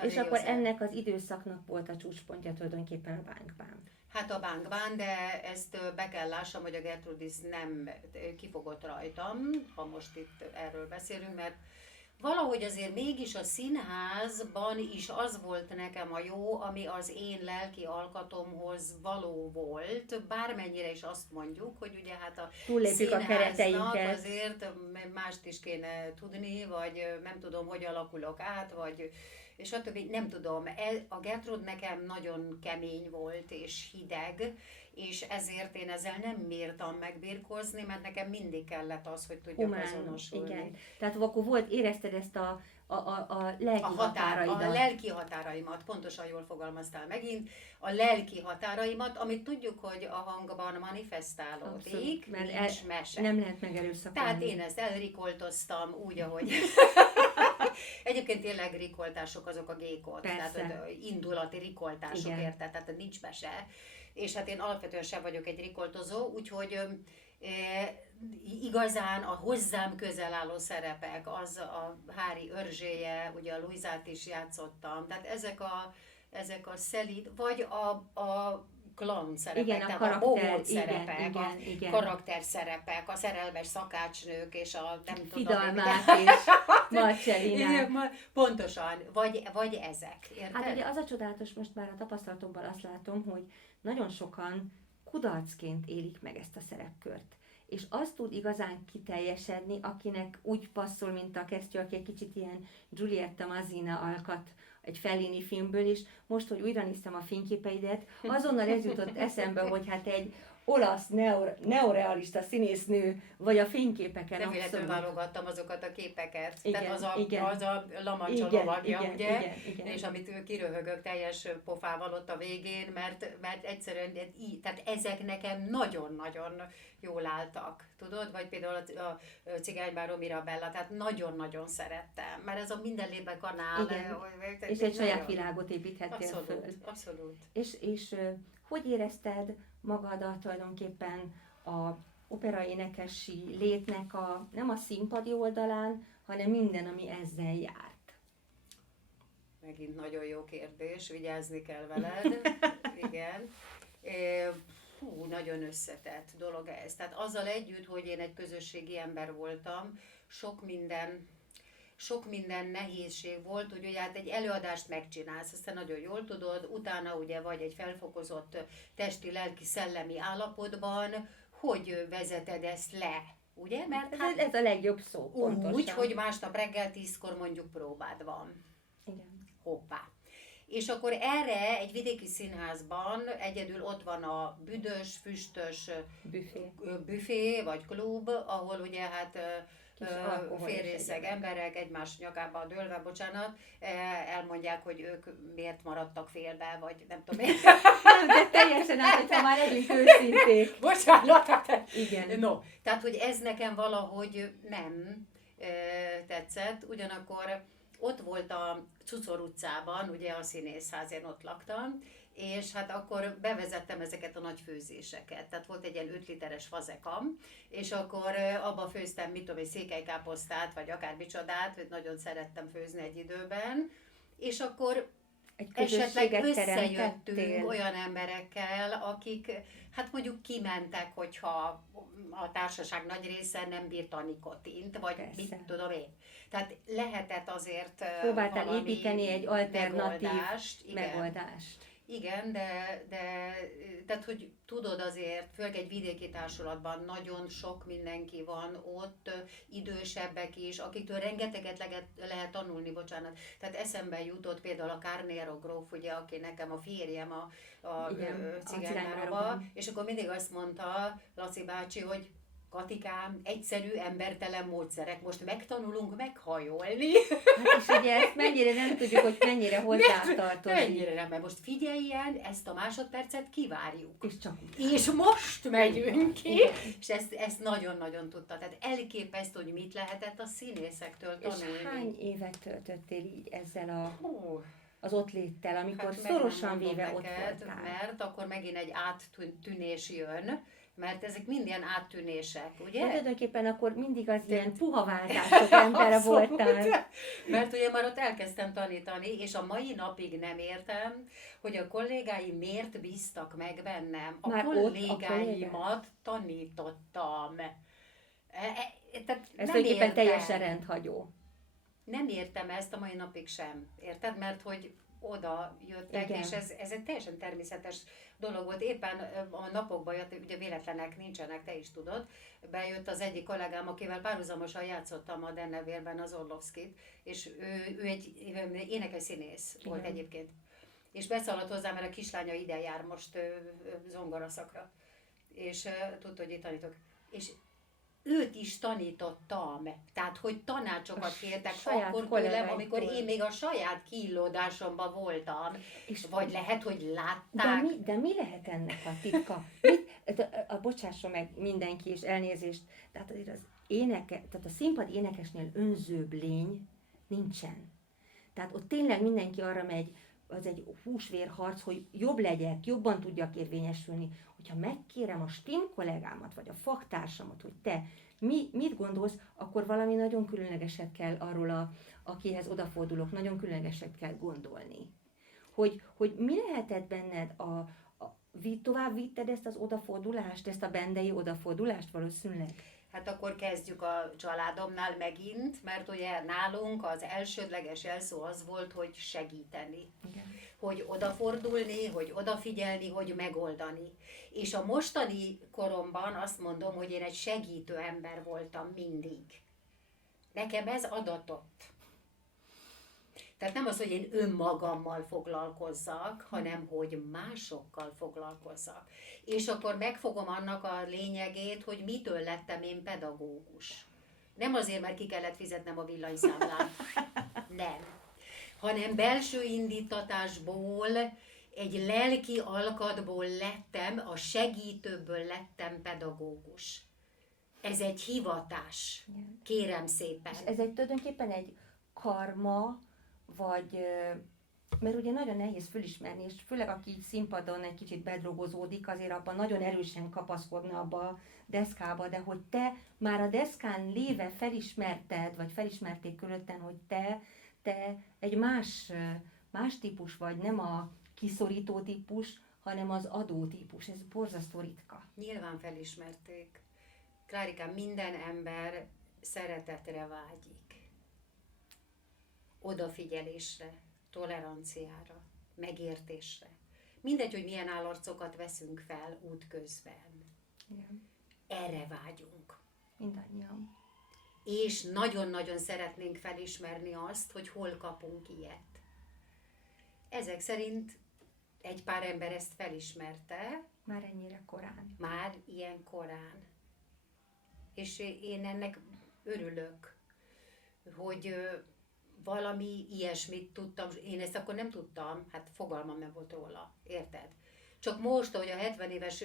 És akkor ennek az időszaknak volt a csúcspontja tulajdonképpen a Bánkbán. Hát a Bánkbán, de ezt be kell lássam, hogy a Gertrudis nem kifogott rajtam, ha most itt erről beszélünk, mert valahogy azért mégis a színházban is az volt nekem a jó, ami az én lelki alkatomhoz való volt, bármennyire is azt mondjuk, hogy ugye hát a színháznak azért mást is kéne tudni, vagy nem tudom, hogy alakulok át, vagy és stb. Nem tudom, a Gertrud nekem nagyon kemény volt és hideg, és ezért én ezzel nem mértam megbirkózni, mert nekem mindig kellett az, hogy tudjak azonosulni. Igen. Tehát akkor érezted ezt a lelki határaidat. A lelki határaimat, pontosan jól fogalmaztál megint, a lelki határaimat, amit tudjuk, hogy a hangban manifestálódik, nincs mese. Nem lehet megerőszakolni. Tehát én ezt elrikoltoztam úgy, ahogy... Egyébként tényleg rikoltások azok a gékot, tehát indulati rikoltások, érted, tehát nincs mese. És hát én alapvetően sem vagyok egy rikoltozó, úgyhogy igazán a hozzám közel álló szerepek, az a Hári Örzséje, ugye a Luizát is játszottam, tehát ezek a szelíd, vagy a clown szerepek, igen, tehát a bohóc szerepek, a karakterszerepek, a szerelmes szakácsnők, és a nem Fidalmák és Marcellinák. Pontosan, vagy ezek, érted? Hát ugye az a csodálatos, most már a tapasztalatomban azt látom, hogy nagyon sokan kudarcként élik meg ezt a szerepkört. És az tud igazán kiteljesedni, akinek úgy passzol, mint a Kesztyű, aki egy kicsit ilyen Giulietta Mazzina alkat egy Fellini filmből is. Most, hogy újra néztem a fényképeidet, azonnal ez jutott eszembe, hogy hát egy olasz neorealista színésznő, vagy a fényképeken nem véletlenül válogattam azokat a képeket. Igen, tehát az a La Mancha lovagja, ugye? Igen. És amit kiröhögök teljes pofával ott a végén, mert egyszerűen tehát ezek nekem nagyon-nagyon jól álltak, tudod? Vagy például a Cigánybáró Mirabella, tehát nagyon-nagyon szerettem, mert ez a minden lépbe kanál. És egy saját világot építhettél föl. Abszolút. És hogy érezted magadat tulajdonképpen a operaénekesi létnek nem a színpadi oldalán, hanem minden, ami ezzel járt? Megint nagyon jó kérdés, vigyázni kell veled. Igen. Nagyon összetett dolog ez. Tehát azzal együtt, hogy én egy közösségi ember voltam, sok minden nehézség volt, hogy ugye hát egy előadást megcsinálsz, aztán nagyon jól tudod, utána ugye vagy egy felfokozott testi, lelki, szellemi állapotban, hogy vezeted ezt le? Ugye? Mert hát Ez a legjobb szó, pontosan. úgy, hogy másnap reggel 10-kor mondjuk próbád van. Igen. Hoppá. És akkor erre egy vidéki színházban egyedül ott van a büdös, füstös büfé vagy klub, ahol ugye hát félrészeg emberek egymás nyakába dőlve, bocsánat, elmondják, hogy ők miért maradtak félbe, vagy nem tudom én. De teljesen át, hogyha már legyünk őszinték. Bocsánat. Igen. No, tehát, hogy ez nekem valahogy nem tetszett, ugyanakkor ott volt a Cucor utcában, ugye a színészház, én ott laktam, és hát akkor bevezettem ezeket a nagy főzéseket. Tehát volt egy ilyen 5 literes fazekam, és akkor abba főztem, mit tudom, egy székelykáposztát, vagy akár micsodát, hogy nagyon szerettem főzni egy időben, és akkor esetleg összejöttünk olyan emberekkel, akik hát mondjuk kimentek, hogyha a társaság nagy része nem bírt a nikotint, vagy mit tudom én. Tehát lehetett azért próbáltál építeni egy alternatív megoldást. Igen, de tehát, hogy tudod azért, főleg egy vidéki társulatban nagyon sok mindenki van ott, idősebbek is, akiktől rengeteget lehet tanulni, bocsánat. Tehát eszembe jutott például a Carnero gróf, ugye, aki nekem a férjem a cigányárba, és akkor mindig azt mondta Laci bácsi, hogy Katikám, egyszerű, embertelen módszerek. Most megtanulunk meghajolni. Hát és ugye ezt mennyire nem tudjuk, hogy mennyire hozzátartozik. Mennyire nem, mert most figyeljen, ezt a másodpercet kivárjuk. És csak és most megyünk ki. Igen. És ezt nagyon-nagyon tudta. Tehát elképesztő, hogy mit lehetett a színészektől tanulni. És hány évet töltöttél így ezzel az ott léttel, amikor szorosan véve ott voltál? Mert akkor megint egy áttűnés jön, mert ezek mind ilyen áttűnések, ugye? De tulajdonképpen akkor mindig az ilyen puha váltások embere voltál. Mert ugye már ott elkezdtem tanítani, és a mai napig nem értem, hogy a kollégáim miért bíztak meg bennem. A kollégáimat tanítottam. Ez tulajdonképpen teljesen rendhagyó. Nem értem ezt a mai napig sem, érted? Mert hogy oda jöttek, igen. És ez egy teljesen természetes dolog volt. Éppen a napokban jött, ugye véletlenek nincsenek, te is tudod, bejött az egyik kollégám, akivel párhuzamosan játszottam a Dennevérben az Orlovszkit, és ő egy énekes színész volt egyébként. És beszaladt hozzám, mert a kislánya ide jár most zongoraszakra, és tudta, hogy itt tanítok. És őt is tanítottam, tehát hogy tanácsokat kértek akkor tőlem, amikor én még a saját kiillódásomban voltam, és vagy lehet, hogy látták. De mi lehet ennek a titka? Bocsásson meg mindenki, és elnézést, tehát azért tehát a színpad énekesnél önzőbb lény nincsen. Tehát ott tényleg mindenki arra megy, az egy húsvérharc, hogy jobb legyek, jobban tudjak érvényesülni. Hogyha megkérem a STIM kollégámat, vagy a faktársamat, hogy te mit gondolsz, akkor valami nagyon különlegeset kell arról, akihez odafordulok, nagyon különlegeset kell gondolni. Hogy mi lehetett benned, tovább vitted ezt az odafordulást, ezt a bendei odafordulást valószínűleg? Hát akkor kezdjük a családomnál megint, mert ugye nálunk az elsődleges jelszó az volt, hogy segíteni. Igen. Hogy odafordulni, hogy odafigyelni, hogy megoldani. És a mostani koromban azt mondom, hogy én egy segítő ember voltam mindig. Nekem ez adatott. Tehát nem az, hogy én önmagammal foglalkozzak, hanem hogy másokkal foglalkozzak. És akkor megfogom annak a lényegét, hogy mitől lettem én pedagógus. Nem azért, mert ki kellett fizetnem a villanyszámlát. Nem. Hanem belső indítatásból, egy lelki alkatból lettem, a segítőből lettem pedagógus. Ez egy hivatás. Kérem szépen. És ez tulajdonképpen egy karma, vagy, mert ugye nagyon nehéz fölismerni, és főleg aki színpadon egy kicsit bedrogozódik, azért abban nagyon erősen kapaszkodna abba a deszkába, de hogy te már a deszkán léve felismerted, vagy felismerték körülötten, hogy te egy más típus vagy, nem a kiszorító típus, hanem az adó típus. Ez borzasztó ritka. Nyilván felismerték. Klárikám, minden ember szeretetre vágyik. Odafigyelésre, toleranciára, megértésre. Mindegy, hogy milyen állarcokat veszünk fel útközben. Igen. erre vágyunk. Mindannyian. És nagyon-nagyon szeretnénk felismerni azt, hogy hol kapunk ilyet. Ezek szerint egy pár ember ezt felismerte. Már ennyire korán. Már ilyen korán. És én ennek örülök, hogy valami ilyesmit tudtam. Én ezt akkor nem tudtam, hát fogalmam nem volt róla, érted? Csak most, hogy a 70 éves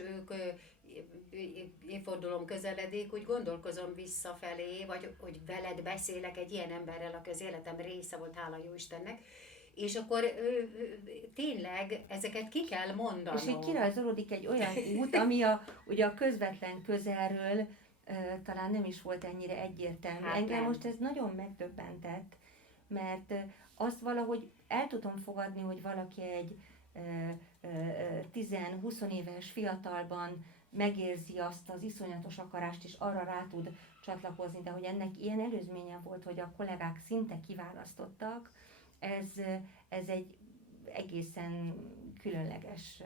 évfordulóm közeledik, úgy gondolkozom visszafelé, vagy hogy veled beszélek egy ilyen emberrel, aki az életem része volt, hála jó Istennek, és akkor tényleg ezeket ki kell mondanom. És így kirajzolódik egy olyan út, ami ugye a közvetlen közelről talán nem is volt ennyire egyértelmű. Hát engem nem. most ez nagyon megdöbbentett, mert azt valahogy el tudom fogadni, hogy valaki egy 10-20 éves fiatalban megérzi azt az iszonyatos akarást, és arra rá tud csatlakozni, de hogy ennek ilyen előzménye volt, hogy a kollégák szinte kiválasztottak, ez egy egészen különleges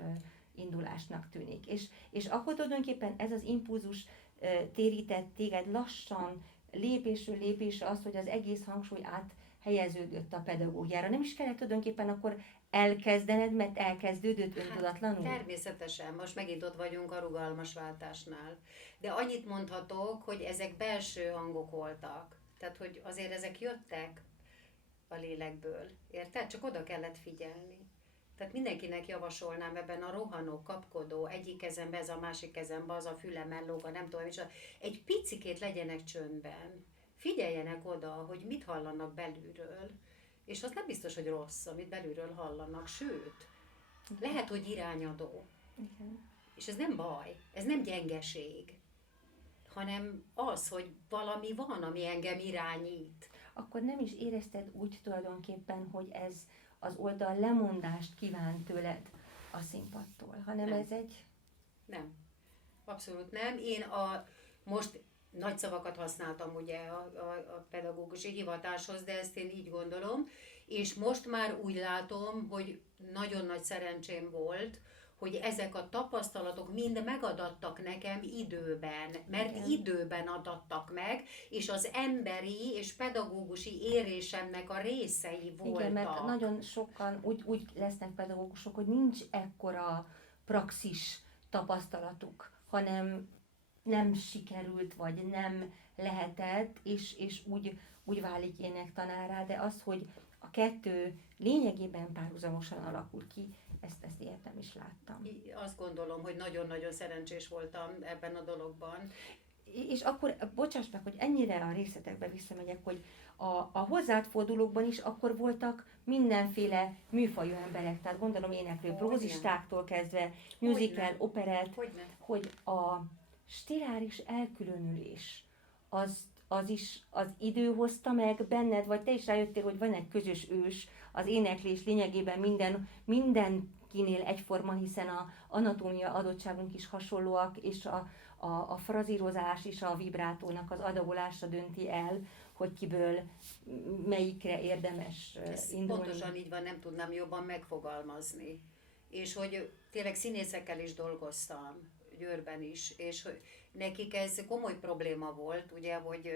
indulásnak tűnik. És akkor tulajdonképpen ez az impulzus térített téged lassan, lépésről lépésre azt, hogy az egész hangsúly áthelyeződött a pedagógiára. Nem is kellett tulajdonképpen akkor elkezdened, mert elkezdődött öntudatlanul? Természetesen, most megint ott vagyunk a rugalmas váltásnál. De annyit mondhatok, hogy ezek belső hangok voltak. Tehát, hogy azért ezek jöttek a lélekből. Érted? Csak oda kellett figyelni. Tehát mindenkinek javasolnám ebben a rohanó, kapkodó, egyik kezembe ez, a másik kezembe az, a fülemen lóg, a nem tudom, és egy picikét legyenek csöndben. Figyeljenek oda, hogy mit hallanak belülről. És az nem biztos, hogy rossz, amit belülről hallanak, sőt, lehet, hogy irányadó. Igen. És ez nem baj, ez nem gyengeség, hanem az, hogy valami van, ami engem irányít. Akkor nem is érezted úgy tulajdonképpen, hogy ez az oldal lemondást kíván tőled a színpadtól, hanem Nem. ez egy... Nem. Abszolút nem. Én most nagy szavakat használtam ugye a pedagógusi hivatáshoz, de ezt én így gondolom, és most már úgy látom, hogy nagyon nagy szerencsém volt, hogy ezek a tapasztalatok mind megadattak nekem időben, mert Igen. időben adattak meg, és az emberi és pedagógusi érésemnek a részei voltak. Igen, mert nagyon sokan úgy lesznek pedagógusok, hogy nincs ekkora praxis tapasztalatuk, hanem nem sikerült, vagy nem lehetett, és úgy válik énektanárrá, de az, hogy a kettő lényegében párhuzamosan alakul ki, ezt értem is láttam. Azt gondolom, hogy nagyon-nagyon szerencsés voltam ebben a dologban. És akkor, bocsáss meg, hogy ennyire a részletekbe visszamegyek, hogy a hozzád fordulókban is akkor voltak mindenféle műfajú emberek, tehát gondolom éneklő prózistáktól kezdve, musical, operett, hogy a stiláris elkülönülés, az is az idő hozta meg benned, vagy te is rájöttél, hogy van egy közös ős, az éneklés lényegében mindenkinél egyforma, hiszen a anatómia adottságunk is hasonlóak, és a frazírozás és a vibrátónak az adagolása dönti el, hogy kiből melyikre érdemes indulni. Pontosan így van, nem tudnám jobban megfogalmazni. És hogy tényleg színészekkel is dolgoztam, Győrben is, és hogy nekik ez komoly probléma volt, ugye, hogy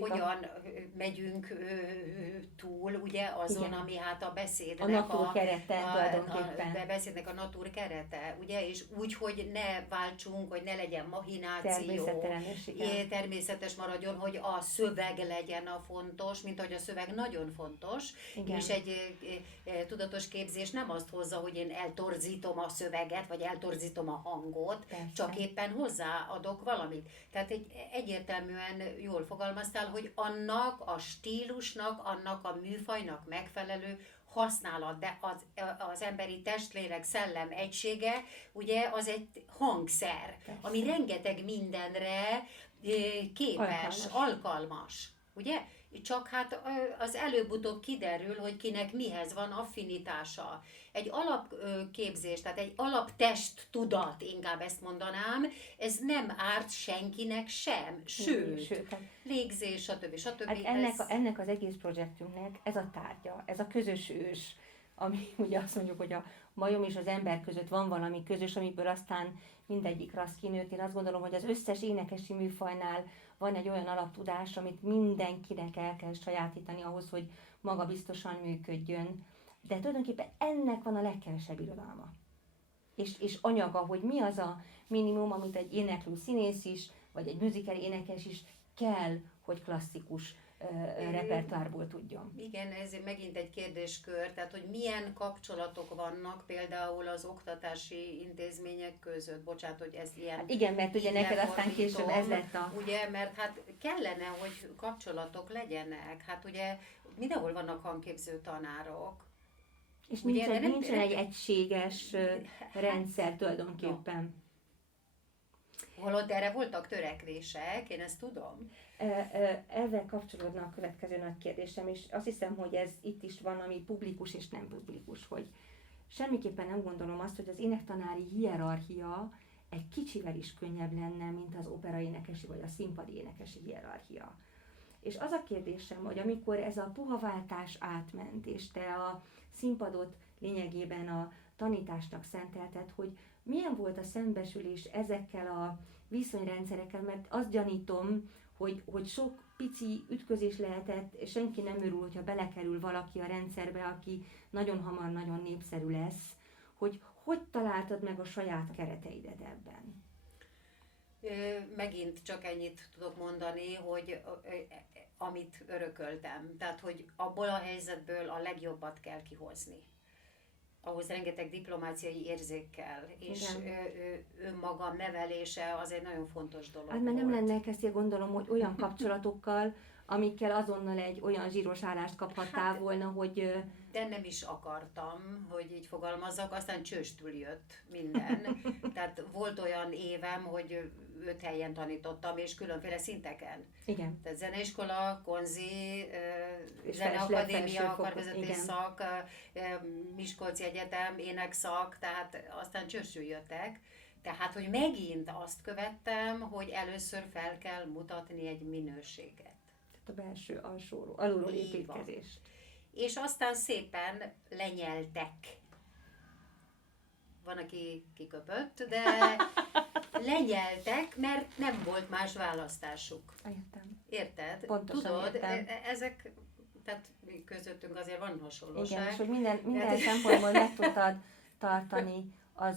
hogyan megyünk túl, ugye, azon, igen, ami hát a beszédnek a natúr kerete tulajdonképpen. A beszédnek a natúr kerete, ugye, és úgy, hogy ne váltsunk, hogy ne legyen mahináció, természetes maradjon, hogy a szöveg legyen a fontos, mint hogy a szöveg nagyon fontos, igen, és egy tudatos képzés nem azt hozza, hogy én eltorzítom a szöveget, vagy eltorzítom a hangot, persze, csak éppen hozzáadok valamit. Tehát egyértelműen jól fogalmaztál, hogy annak a stílusnak, annak a műfajnak megfelelő használat, de az emberi testlélek szellem egysége, ugye az egy hangszer, persze, ami rengeteg mindenre képes, alkalmas, ugye? Csak hát az előbb-utóbb kiderül, hogy kinek mihez van affinitása. Egy alapképzés, tehát egy alaptest tudat, inkább ezt mondanám, ez nem árt senkinek sem, sőt légzés, stb. Hát ennek az egész projektünknek ez a tárgya, ez a közös ős, ami ugye azt mondjuk, hogy majom és az ember között van valami közös, amiből aztán mindegyik rasz kinőtt. Én azt gondolom, hogy az összes énekesi műfajnál van egy olyan alaptudás, amit mindenkinek el kell sajátítani ahhoz, hogy magabiztosan működjön. De tulajdonképpen ennek van a legkevesebb irodalma. És anyaga, hogy mi az a minimum, amit egy éneklő színész is, vagy egy musical énekes is kell, hogy klasszikus repertoárból tudjon. Igen, ez megint egy kérdéskör, tehát hogy milyen kapcsolatok vannak például az oktatási intézmények között. Bocsánat, hogy ez ilyen... Hát igen, mert ugye neked aztán később ez lett a... Ugye, mert hát kellene, hogy kapcsolatok legyenek. Hát ugye mindenhol vannak hangképző tanárok. És ugye, nincsen egy egységes rendszer tulajdonképpen. Holott erre voltak törekvések, én ezt tudom. Ezzel kapcsolódna a következő nagy kérdésem, és azt hiszem, hogy ez itt is van, ami publikus és nem publikus, hogy semmiképpen nem gondolom azt, hogy az énektanári hierarchia egy kicsivel is könnyebb lenne, mint az operaénekesi vagy a színpadi énekesi hierarchia. És az a kérdésem, hogy amikor ez a puhaváltás átment, és te a színpadot lényegében a tanításnak szentelted, hogy milyen volt a szembesülés ezekkel a viszonyrendszerekkel, mert azt gyanítom, hogy sok pici ütközés lehetett, senki nem örül, hogyha belekerül valaki a rendszerbe, aki nagyon hamar nagyon népszerű lesz, hogy találtad meg a saját kereteidet ebben? Megint csak ennyit tudok mondani, hogy amit örököltem, tehát hogy abból a helyzetből a legjobbat kell kihozni. Ahhoz rengeteg diplomáciai érzék kell, és önmagam nevelése az egy nagyon fontos dolog. Hát mert nem lenne kezdje, gondolom, hogy olyan kapcsolatokkal, amikkel azonnal egy olyan zsíros állást kaphattál volna, hogy... De nem is akartam, hogy így fogalmazzak, aztán csőstül jött minden. Tehát volt olyan évem, hogy 5 helyen tanítottam, és különféle szinteken. Igen. Tehát zeneiskola, konzi, zeneakadémia, karvezetés szak, Miskolci Egyetem, énekszak, tehát aztán csőstül jöttek. Tehát, hogy megint azt követtem, hogy először fel kell mutatni egy minőséget. A belső alulról építkezést. És aztán szépen lenyeltek. Van, aki kiköpött, de lenyeltek, mert nem volt más választásuk. Értem. Érted? Pontosan tudod, értem. Ezek, tehát mi közöttünk azért van hasonlóság. Igen, és hogy minden szempontból meg tudtad tartani az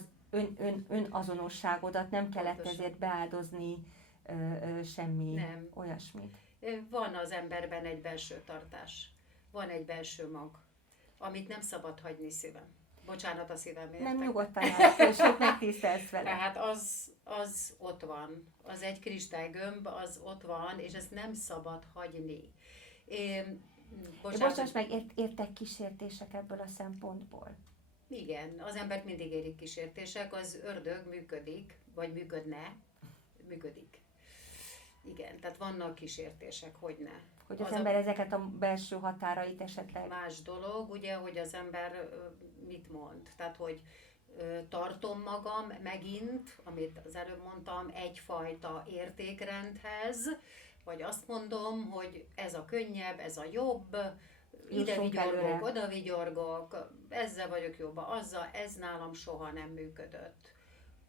önazonosságodat, nem kellett Pontosan. ezért beáldozni semmi Nem. olyasmit. Van az emberben egy belső tartás. Van egy belső mag, amit nem szabad hagyni szívem. Bocsánat a szívemért. Nem nyugodtan állsz, és megtisztelsz vele. Tehát az ott van. Az egy kristálygömb, az ott van, és ezt nem szabad hagyni. Bocsáss meg, értek kísértések ebből a szempontból? Igen, az embert mindig érik kísértések, az ördög működik, vagy működik. Igen, tehát vannak kísértések, hogy ne. Hogy az ember ezeket a belső határait esetleg... Más dolog, ugye, hogy az ember mit mond. Tehát, hogy tartom magam megint, amit az előbb mondtam, egyfajta értékrendhez, vagy azt mondom, hogy ez a könnyebb, ez a jobb, ide vigyorgok, oda vigyorgok, ezzel vagyok jobban, azzal, ez nálam soha nem működött.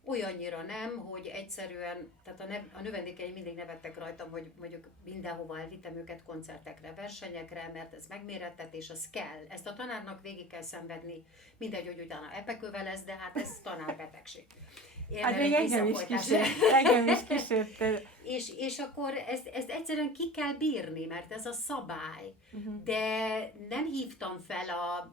Olyannyira nem, hogy egyszerűen, tehát a növendékeim mindig nevettek rajtam, hogy mondjuk mindenhova elvittem őket koncertekre, versenyekre, mert ez megmérettetés, az kell. Ezt a tanárnak végig kell szenvedni, mindegy, hogy utána epekővel lesz, de hát ez tanárbetegség. Hát még engem is kísért. És akkor ezt egyszerűen ki kell bírni, mert ez a szabály. De nem hívtam fel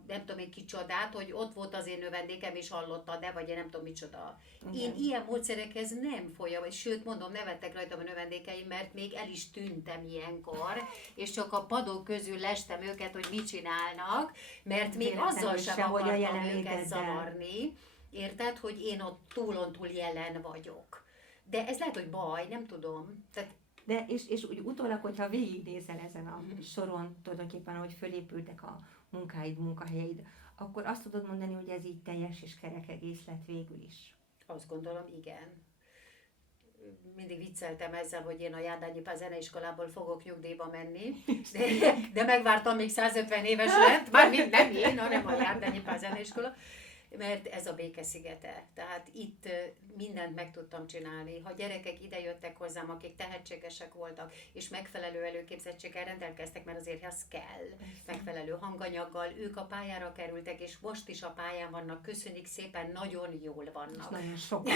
nem tudom én kicsodát, hogy ott volt az én növendékem, és hallotta, de vagy én nem tudom micsoda. Én ilyen módszerekhez nem folyam, sőt mondom, nevettek rajtam a növendékeim, mert még el is tűntem ilyenkor, és csak a padok közül lestem őket, hogy mit csinálnak, mert még azzal sem akartam őket zavarni. Érted, hogy én ott túlontúl jelen vagyok. De ez lehet, hogy baj, nem tudom. Tehát... De és úgy utólag, hogyha végignézel ezen a soron, tulajdonképpen, ahogy fölépültek a munkáid, munkahelyeid, akkor azt tudod mondani, hogy ez így teljes és kerek egész lett végül is. Azt gondolom, igen. Mindig vicceltem ezzel, hogy én a Járdányi Pál zeneiskolából fogok nyugdíjba menni, de megvártam, még 150 éves lett, mármint nem én, hanem a Járdányi Pál zeneiskola. mert ez a békeszigete. Tehát itt mindent meg tudtam csinálni. Ha gyerekek idejöttek hozzám, akik tehetségesek voltak, és megfelelő előképzettséggel rendelkeztek, mert azért az kell, megfelelő hanganyaggal, ők a pályára kerültek, és most is a pályán vannak, köszönjük szépen, nagyon jól vannak. Nagyon sok.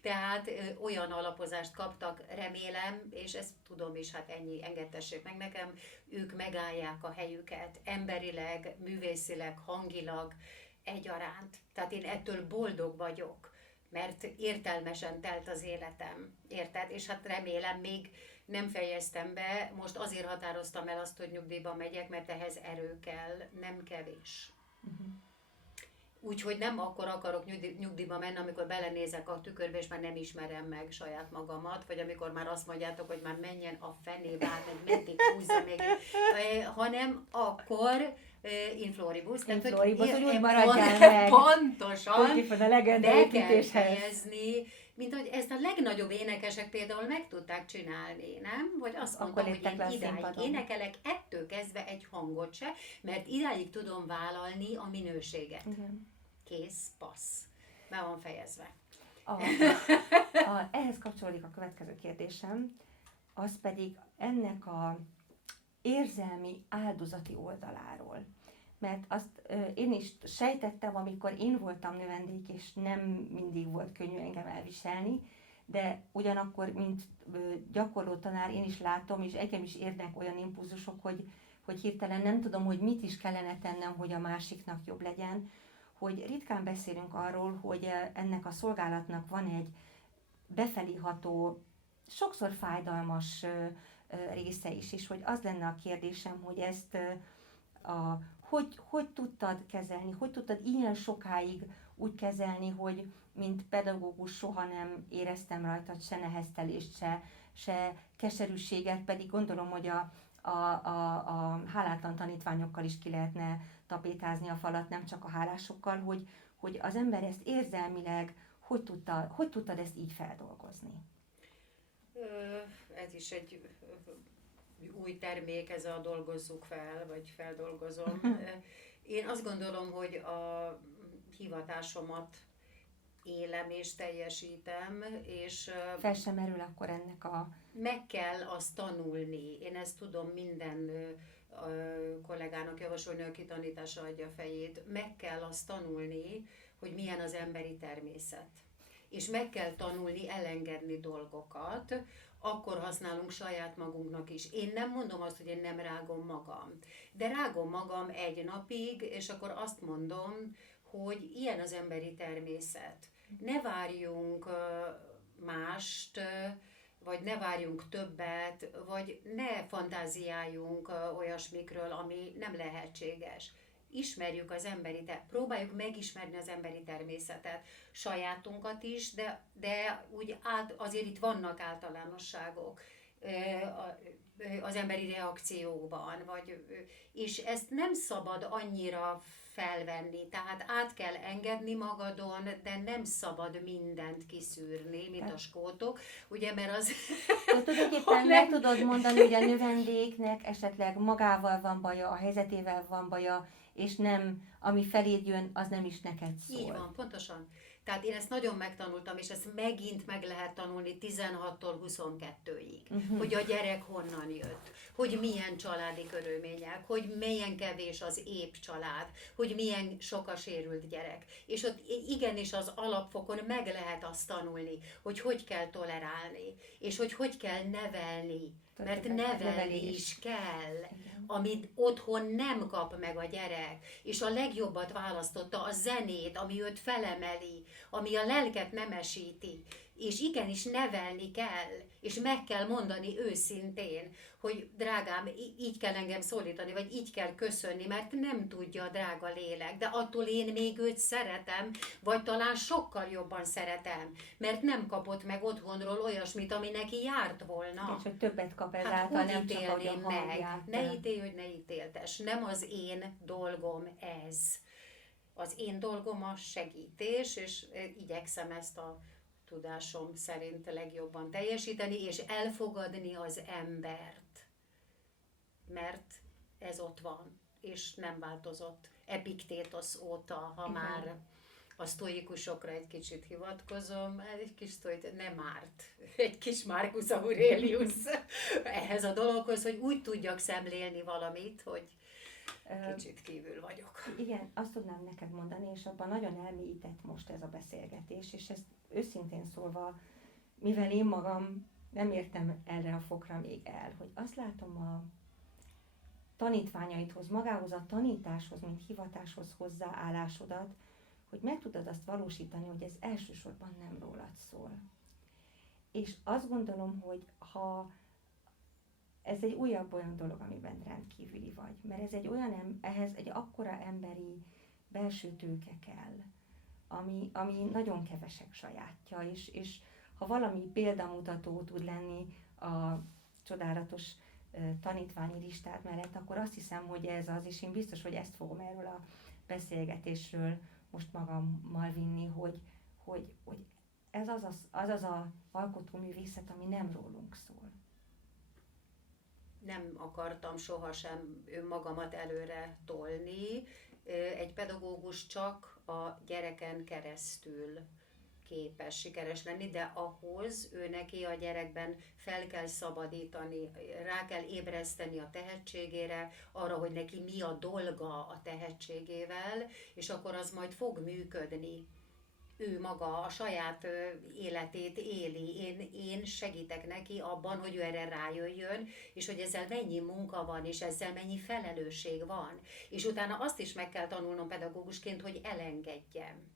Tehát olyan alapozást kaptak, remélem, és ezt tudom is, hát ennyi, engedtessék meg nekem, ők megállják a helyüket, emberileg, művészileg, hangilag, egyaránt. Tehát én ettől boldog vagyok, mert értelmesen telt az életem, érted? És hát remélem, még nem fejeztem be, most azért határoztam el azt, hogy nyugdíjba megyek, mert ehhez erő kell, nem kevés. Úgyhohogy nem akkor akarok nyugdíjba menni, amikor belenézek a tükörbe, és már nem ismerem meg saját magamat, vagy amikor már azt mondjátok, hogy már menjen a fenébe, meg meddig húzza még, hanem akkor in floribus, tehát hogy úgy maradjál meg. Pontosan, be kell fejezni, mint hogy ezt a legnagyobb énekesek például meg tudták csinálni, nem? Vagy azt mondtam, hogy én idáig énekelek, ettől kezdve egy hangot se, mert idáig tudom vállalni a minőséget. Igen. Kész, passz. Be van fejezve. Ehhez kapcsolódik a következő kérdésem, az pedig ennek a érzelmi áldozati oldaláról. Mert azt én is sejtettem, amikor én voltam növendék, és nem mindig volt könnyű engem elviselni, de ugyanakkor, mint gyakorló tanár, én is látom, és engem is érnek olyan impulzusok, hogy hirtelen nem tudom, hogy mit is kellene tennem, hogy a másiknak jobb legyen, hogy ritkán beszélünk arról, hogy ennek a szolgálatnak van egy befelé ható, sokszor fájdalmas része is, és hogy az lenne a kérdésem, hogy ezt hogy tudtad kezelni, hogy tudtad ilyen sokáig úgy kezelni, hogy mint pedagógus soha nem éreztem rajtad se neheztelést, se keserűséget, pedig gondolom, hogy a hálátlan tanítványokkal is ki lehetne tapétázni a falat, nem csak a hálásokkal, hogy az ember ezt érzelmileg, hogy tudtad ezt így feldolgozni? Ez is egy új termék, ez a dolgozzuk fel, vagy feldolgozom. Én azt gondolom, hogy a hivatásomat élem és teljesítem, és fel sem merül akkor ennek a... Meg kell azt tanulni. Én ezt tudom minden kollégának javasolni, aki tanításra adja a fejét. Meg kell azt tanulni, hogy milyen az emberi természet. És meg kell tanulni elengedni dolgokat, akkor használunk saját magunknak is. Én nem mondom azt, hogy én nem rágom magam, de rágom magam egy napig, és akkor azt mondom, hogy ilyen az emberi természet. Ne várjunk mást, vagy ne várjunk többet, vagy ne fantáziáljunk olyasmikről, ami nem lehetséges. Ismerjük az próbáljuk megismerni az emberi természetet, sajátunkat is, de úgy azért itt vannak általánosságok az emberi reakcióban, és ezt nem szabad annyira felvenni, tehát át kell engedni magadon, de nem szabad mindent kiszűrni, mint a skótok, ugye, mert az... Tulajdonképpen meg tudod mondani, hogy a növendéknek esetleg magával van baja, a helyzetével van baja, és nem, ami feléd jön, az nem is neked szól. Így van, pontosan. Tehát én ezt nagyon megtanultam, és ezt megint meg lehet tanulni 16-tól 22-ig, hogy a gyerek honnan jött, hogy milyen családi körülmények, hogy milyen kevés az épp család, hogy milyen sok a sérült gyerek. És ott igenis az alapfokon meg lehet azt tanulni, hogy kell tolerálni, és hogy kell nevelni. Mert nevelni is kell, amit otthon nem kap meg a gyerek, és a legjobbat választotta, a zenét, ami őt felemeli, ami a lelket nemesíti, és igenis nevelni kell, és meg kell mondani őszintén, hogy drágám, így kell engem szólítani, vagy így kell köszönni, mert nem tudja a drága lélek, de attól én még őt szeretem, vagy talán sokkal jobban szeretem, mert nem kapott meg otthonról olyasmit, ami neki járt volna. És hogy többet kap ezáltal, hát nem csak ahogy a hangját. Ne ítélj, hogy ne ítéltes. Nem az én dolgom ez. Az én dolgom a segítés, és igyekszem ezt a tudásom szerint legjobban teljesíteni, és elfogadni az embert. Mert ez ott van, és nem változott Epiktétosz óta, ha már A sztoikusokra egy kicsit hivatkozom, egy kis sztoit nem árt, egy kis Marcus Aurelius ehhez a dologhoz, hogy úgy tudjak szemlélni valamit, hogy kicsit kívül vagyok. Igen, azt tudnám neked mondani, és abban nagyon elmélyített most ez a beszélgetés, és ezt őszintén szólva, mivel én magam nem értem erre a fokra még el, hogy azt látom a tanítványaidhoz, magához a tanításhoz, mint hivatáshoz hozzáállásodat, hogy meg tudod azt valósítani, hogy ez elsősorban nem rólad szól. És azt gondolom, hogy ha ez egy újabb olyan dolog, amiben rendkívüli vagy, mert ez egy olyan, ehhez egy akkora emberi belső tőke kell, ami nagyon kevesek sajátja, és ha valami példamutató tud lenni a csodálatos tanítványi listát mellett, akkor azt hiszem, hogy ez az, és én biztos, hogy ezt fogom erről a beszélgetésről most magammal vinni, hogy ez az a alkotóművészet, ami nem rólunk szól. Nem akartam sohasem önmagamat előre tolni. Egy pedagógus csak a gyereken keresztül képes sikeres lenni, de ahhoz ő neki a gyerekben fel kell szabadítani, rá kell ébreszteni a tehetségére, arra, hogy neki mi a dolga a tehetségével, és akkor az majd fog működni. Ő maga a saját életét éli. Én segítek neki abban, hogy ő erre rájöjjön, és hogy ezzel mennyi munka van, és ezzel mennyi felelősség van. És utána azt is meg kell tanulnom pedagógusként, hogy elengedjem.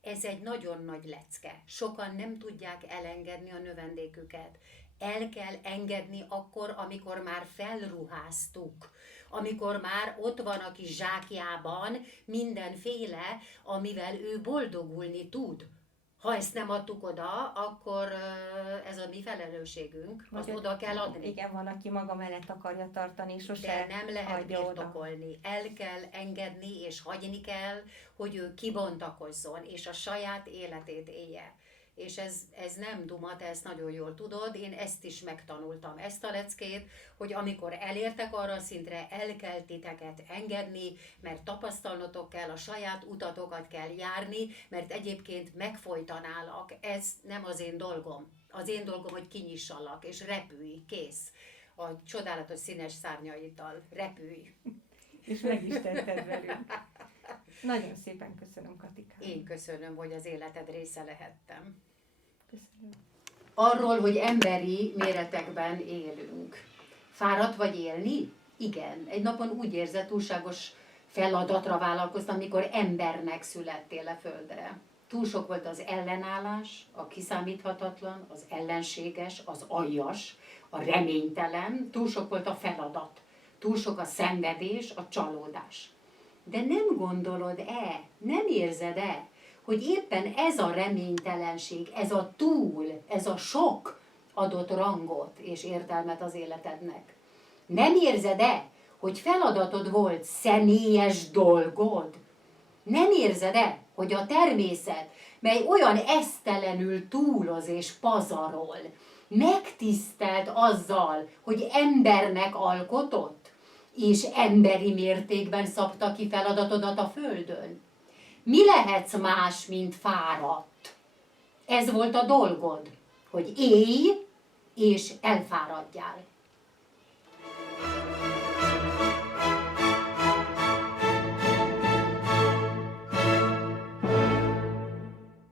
Ez egy nagyon nagy lecke. Sokan nem tudják elengedni a növendéküket. El kell engedni akkor, amikor már felruháztuk, amikor már ott van a kis zsákjában mindenféle, amivel ő boldogulni tud. Ha ezt nem adtuk oda, akkor ez a mi felelősségünk, azt oda kell adni. Igen, van, aki maga mellett akarja tartani, és sose de nem lehet birtokolni. Oda. El kell engedni, és hagyni kell, hogy ő kibontakozzon, és a saját életét élje. És ez nem dumat, ezt nagyon jól tudod, én ezt is megtanultam, ezt a leckét, hogy amikor elértek arra a szintre, el kell titeket engedni, mert tapasztalnotok kell, a saját utatokat kell járni, mert egyébként megfojtanálak, ez nem az én dolgom. Az én dolgom, hogy kinyissalak, és repülj, kész. A csodálatos színes szárnyaiddal repülj. És meg is tetted velünk. Nagyon szépen köszönöm, Katikám. Én köszönöm, hogy az életed része lehettem. Köszönöm. Arról, hogy emberi méretekben élünk. Fáradt vagy élni? Igen. Egy napon úgy érzed, túlságos feladatra vállalkoztam, amikor embernek születtél le földre. Túl sok volt az ellenállás, a kiszámíthatatlan, az ellenséges, az aljas, a reménytelen, túl sok volt a feladat, túl sok a szenvedés, a csalódás. De nem gondolod-e, nem érzed-e, hogy éppen ez a reménytelenség, ez a túl, ez a sok adott rangot és értelmet az életednek? Nem érzed-e, hogy feladatod volt személyes dolgod? Nem érzed-e, hogy a természet, mely olyan esztelenül túloz és pazarol, megtisztelt azzal, hogy embernek alkotott, és emberi mértékben szabta ki feladatodat a földön? Mi lehetsz más, mint fáradt? Ez volt a dolgod, hogy élj és elfáradjál.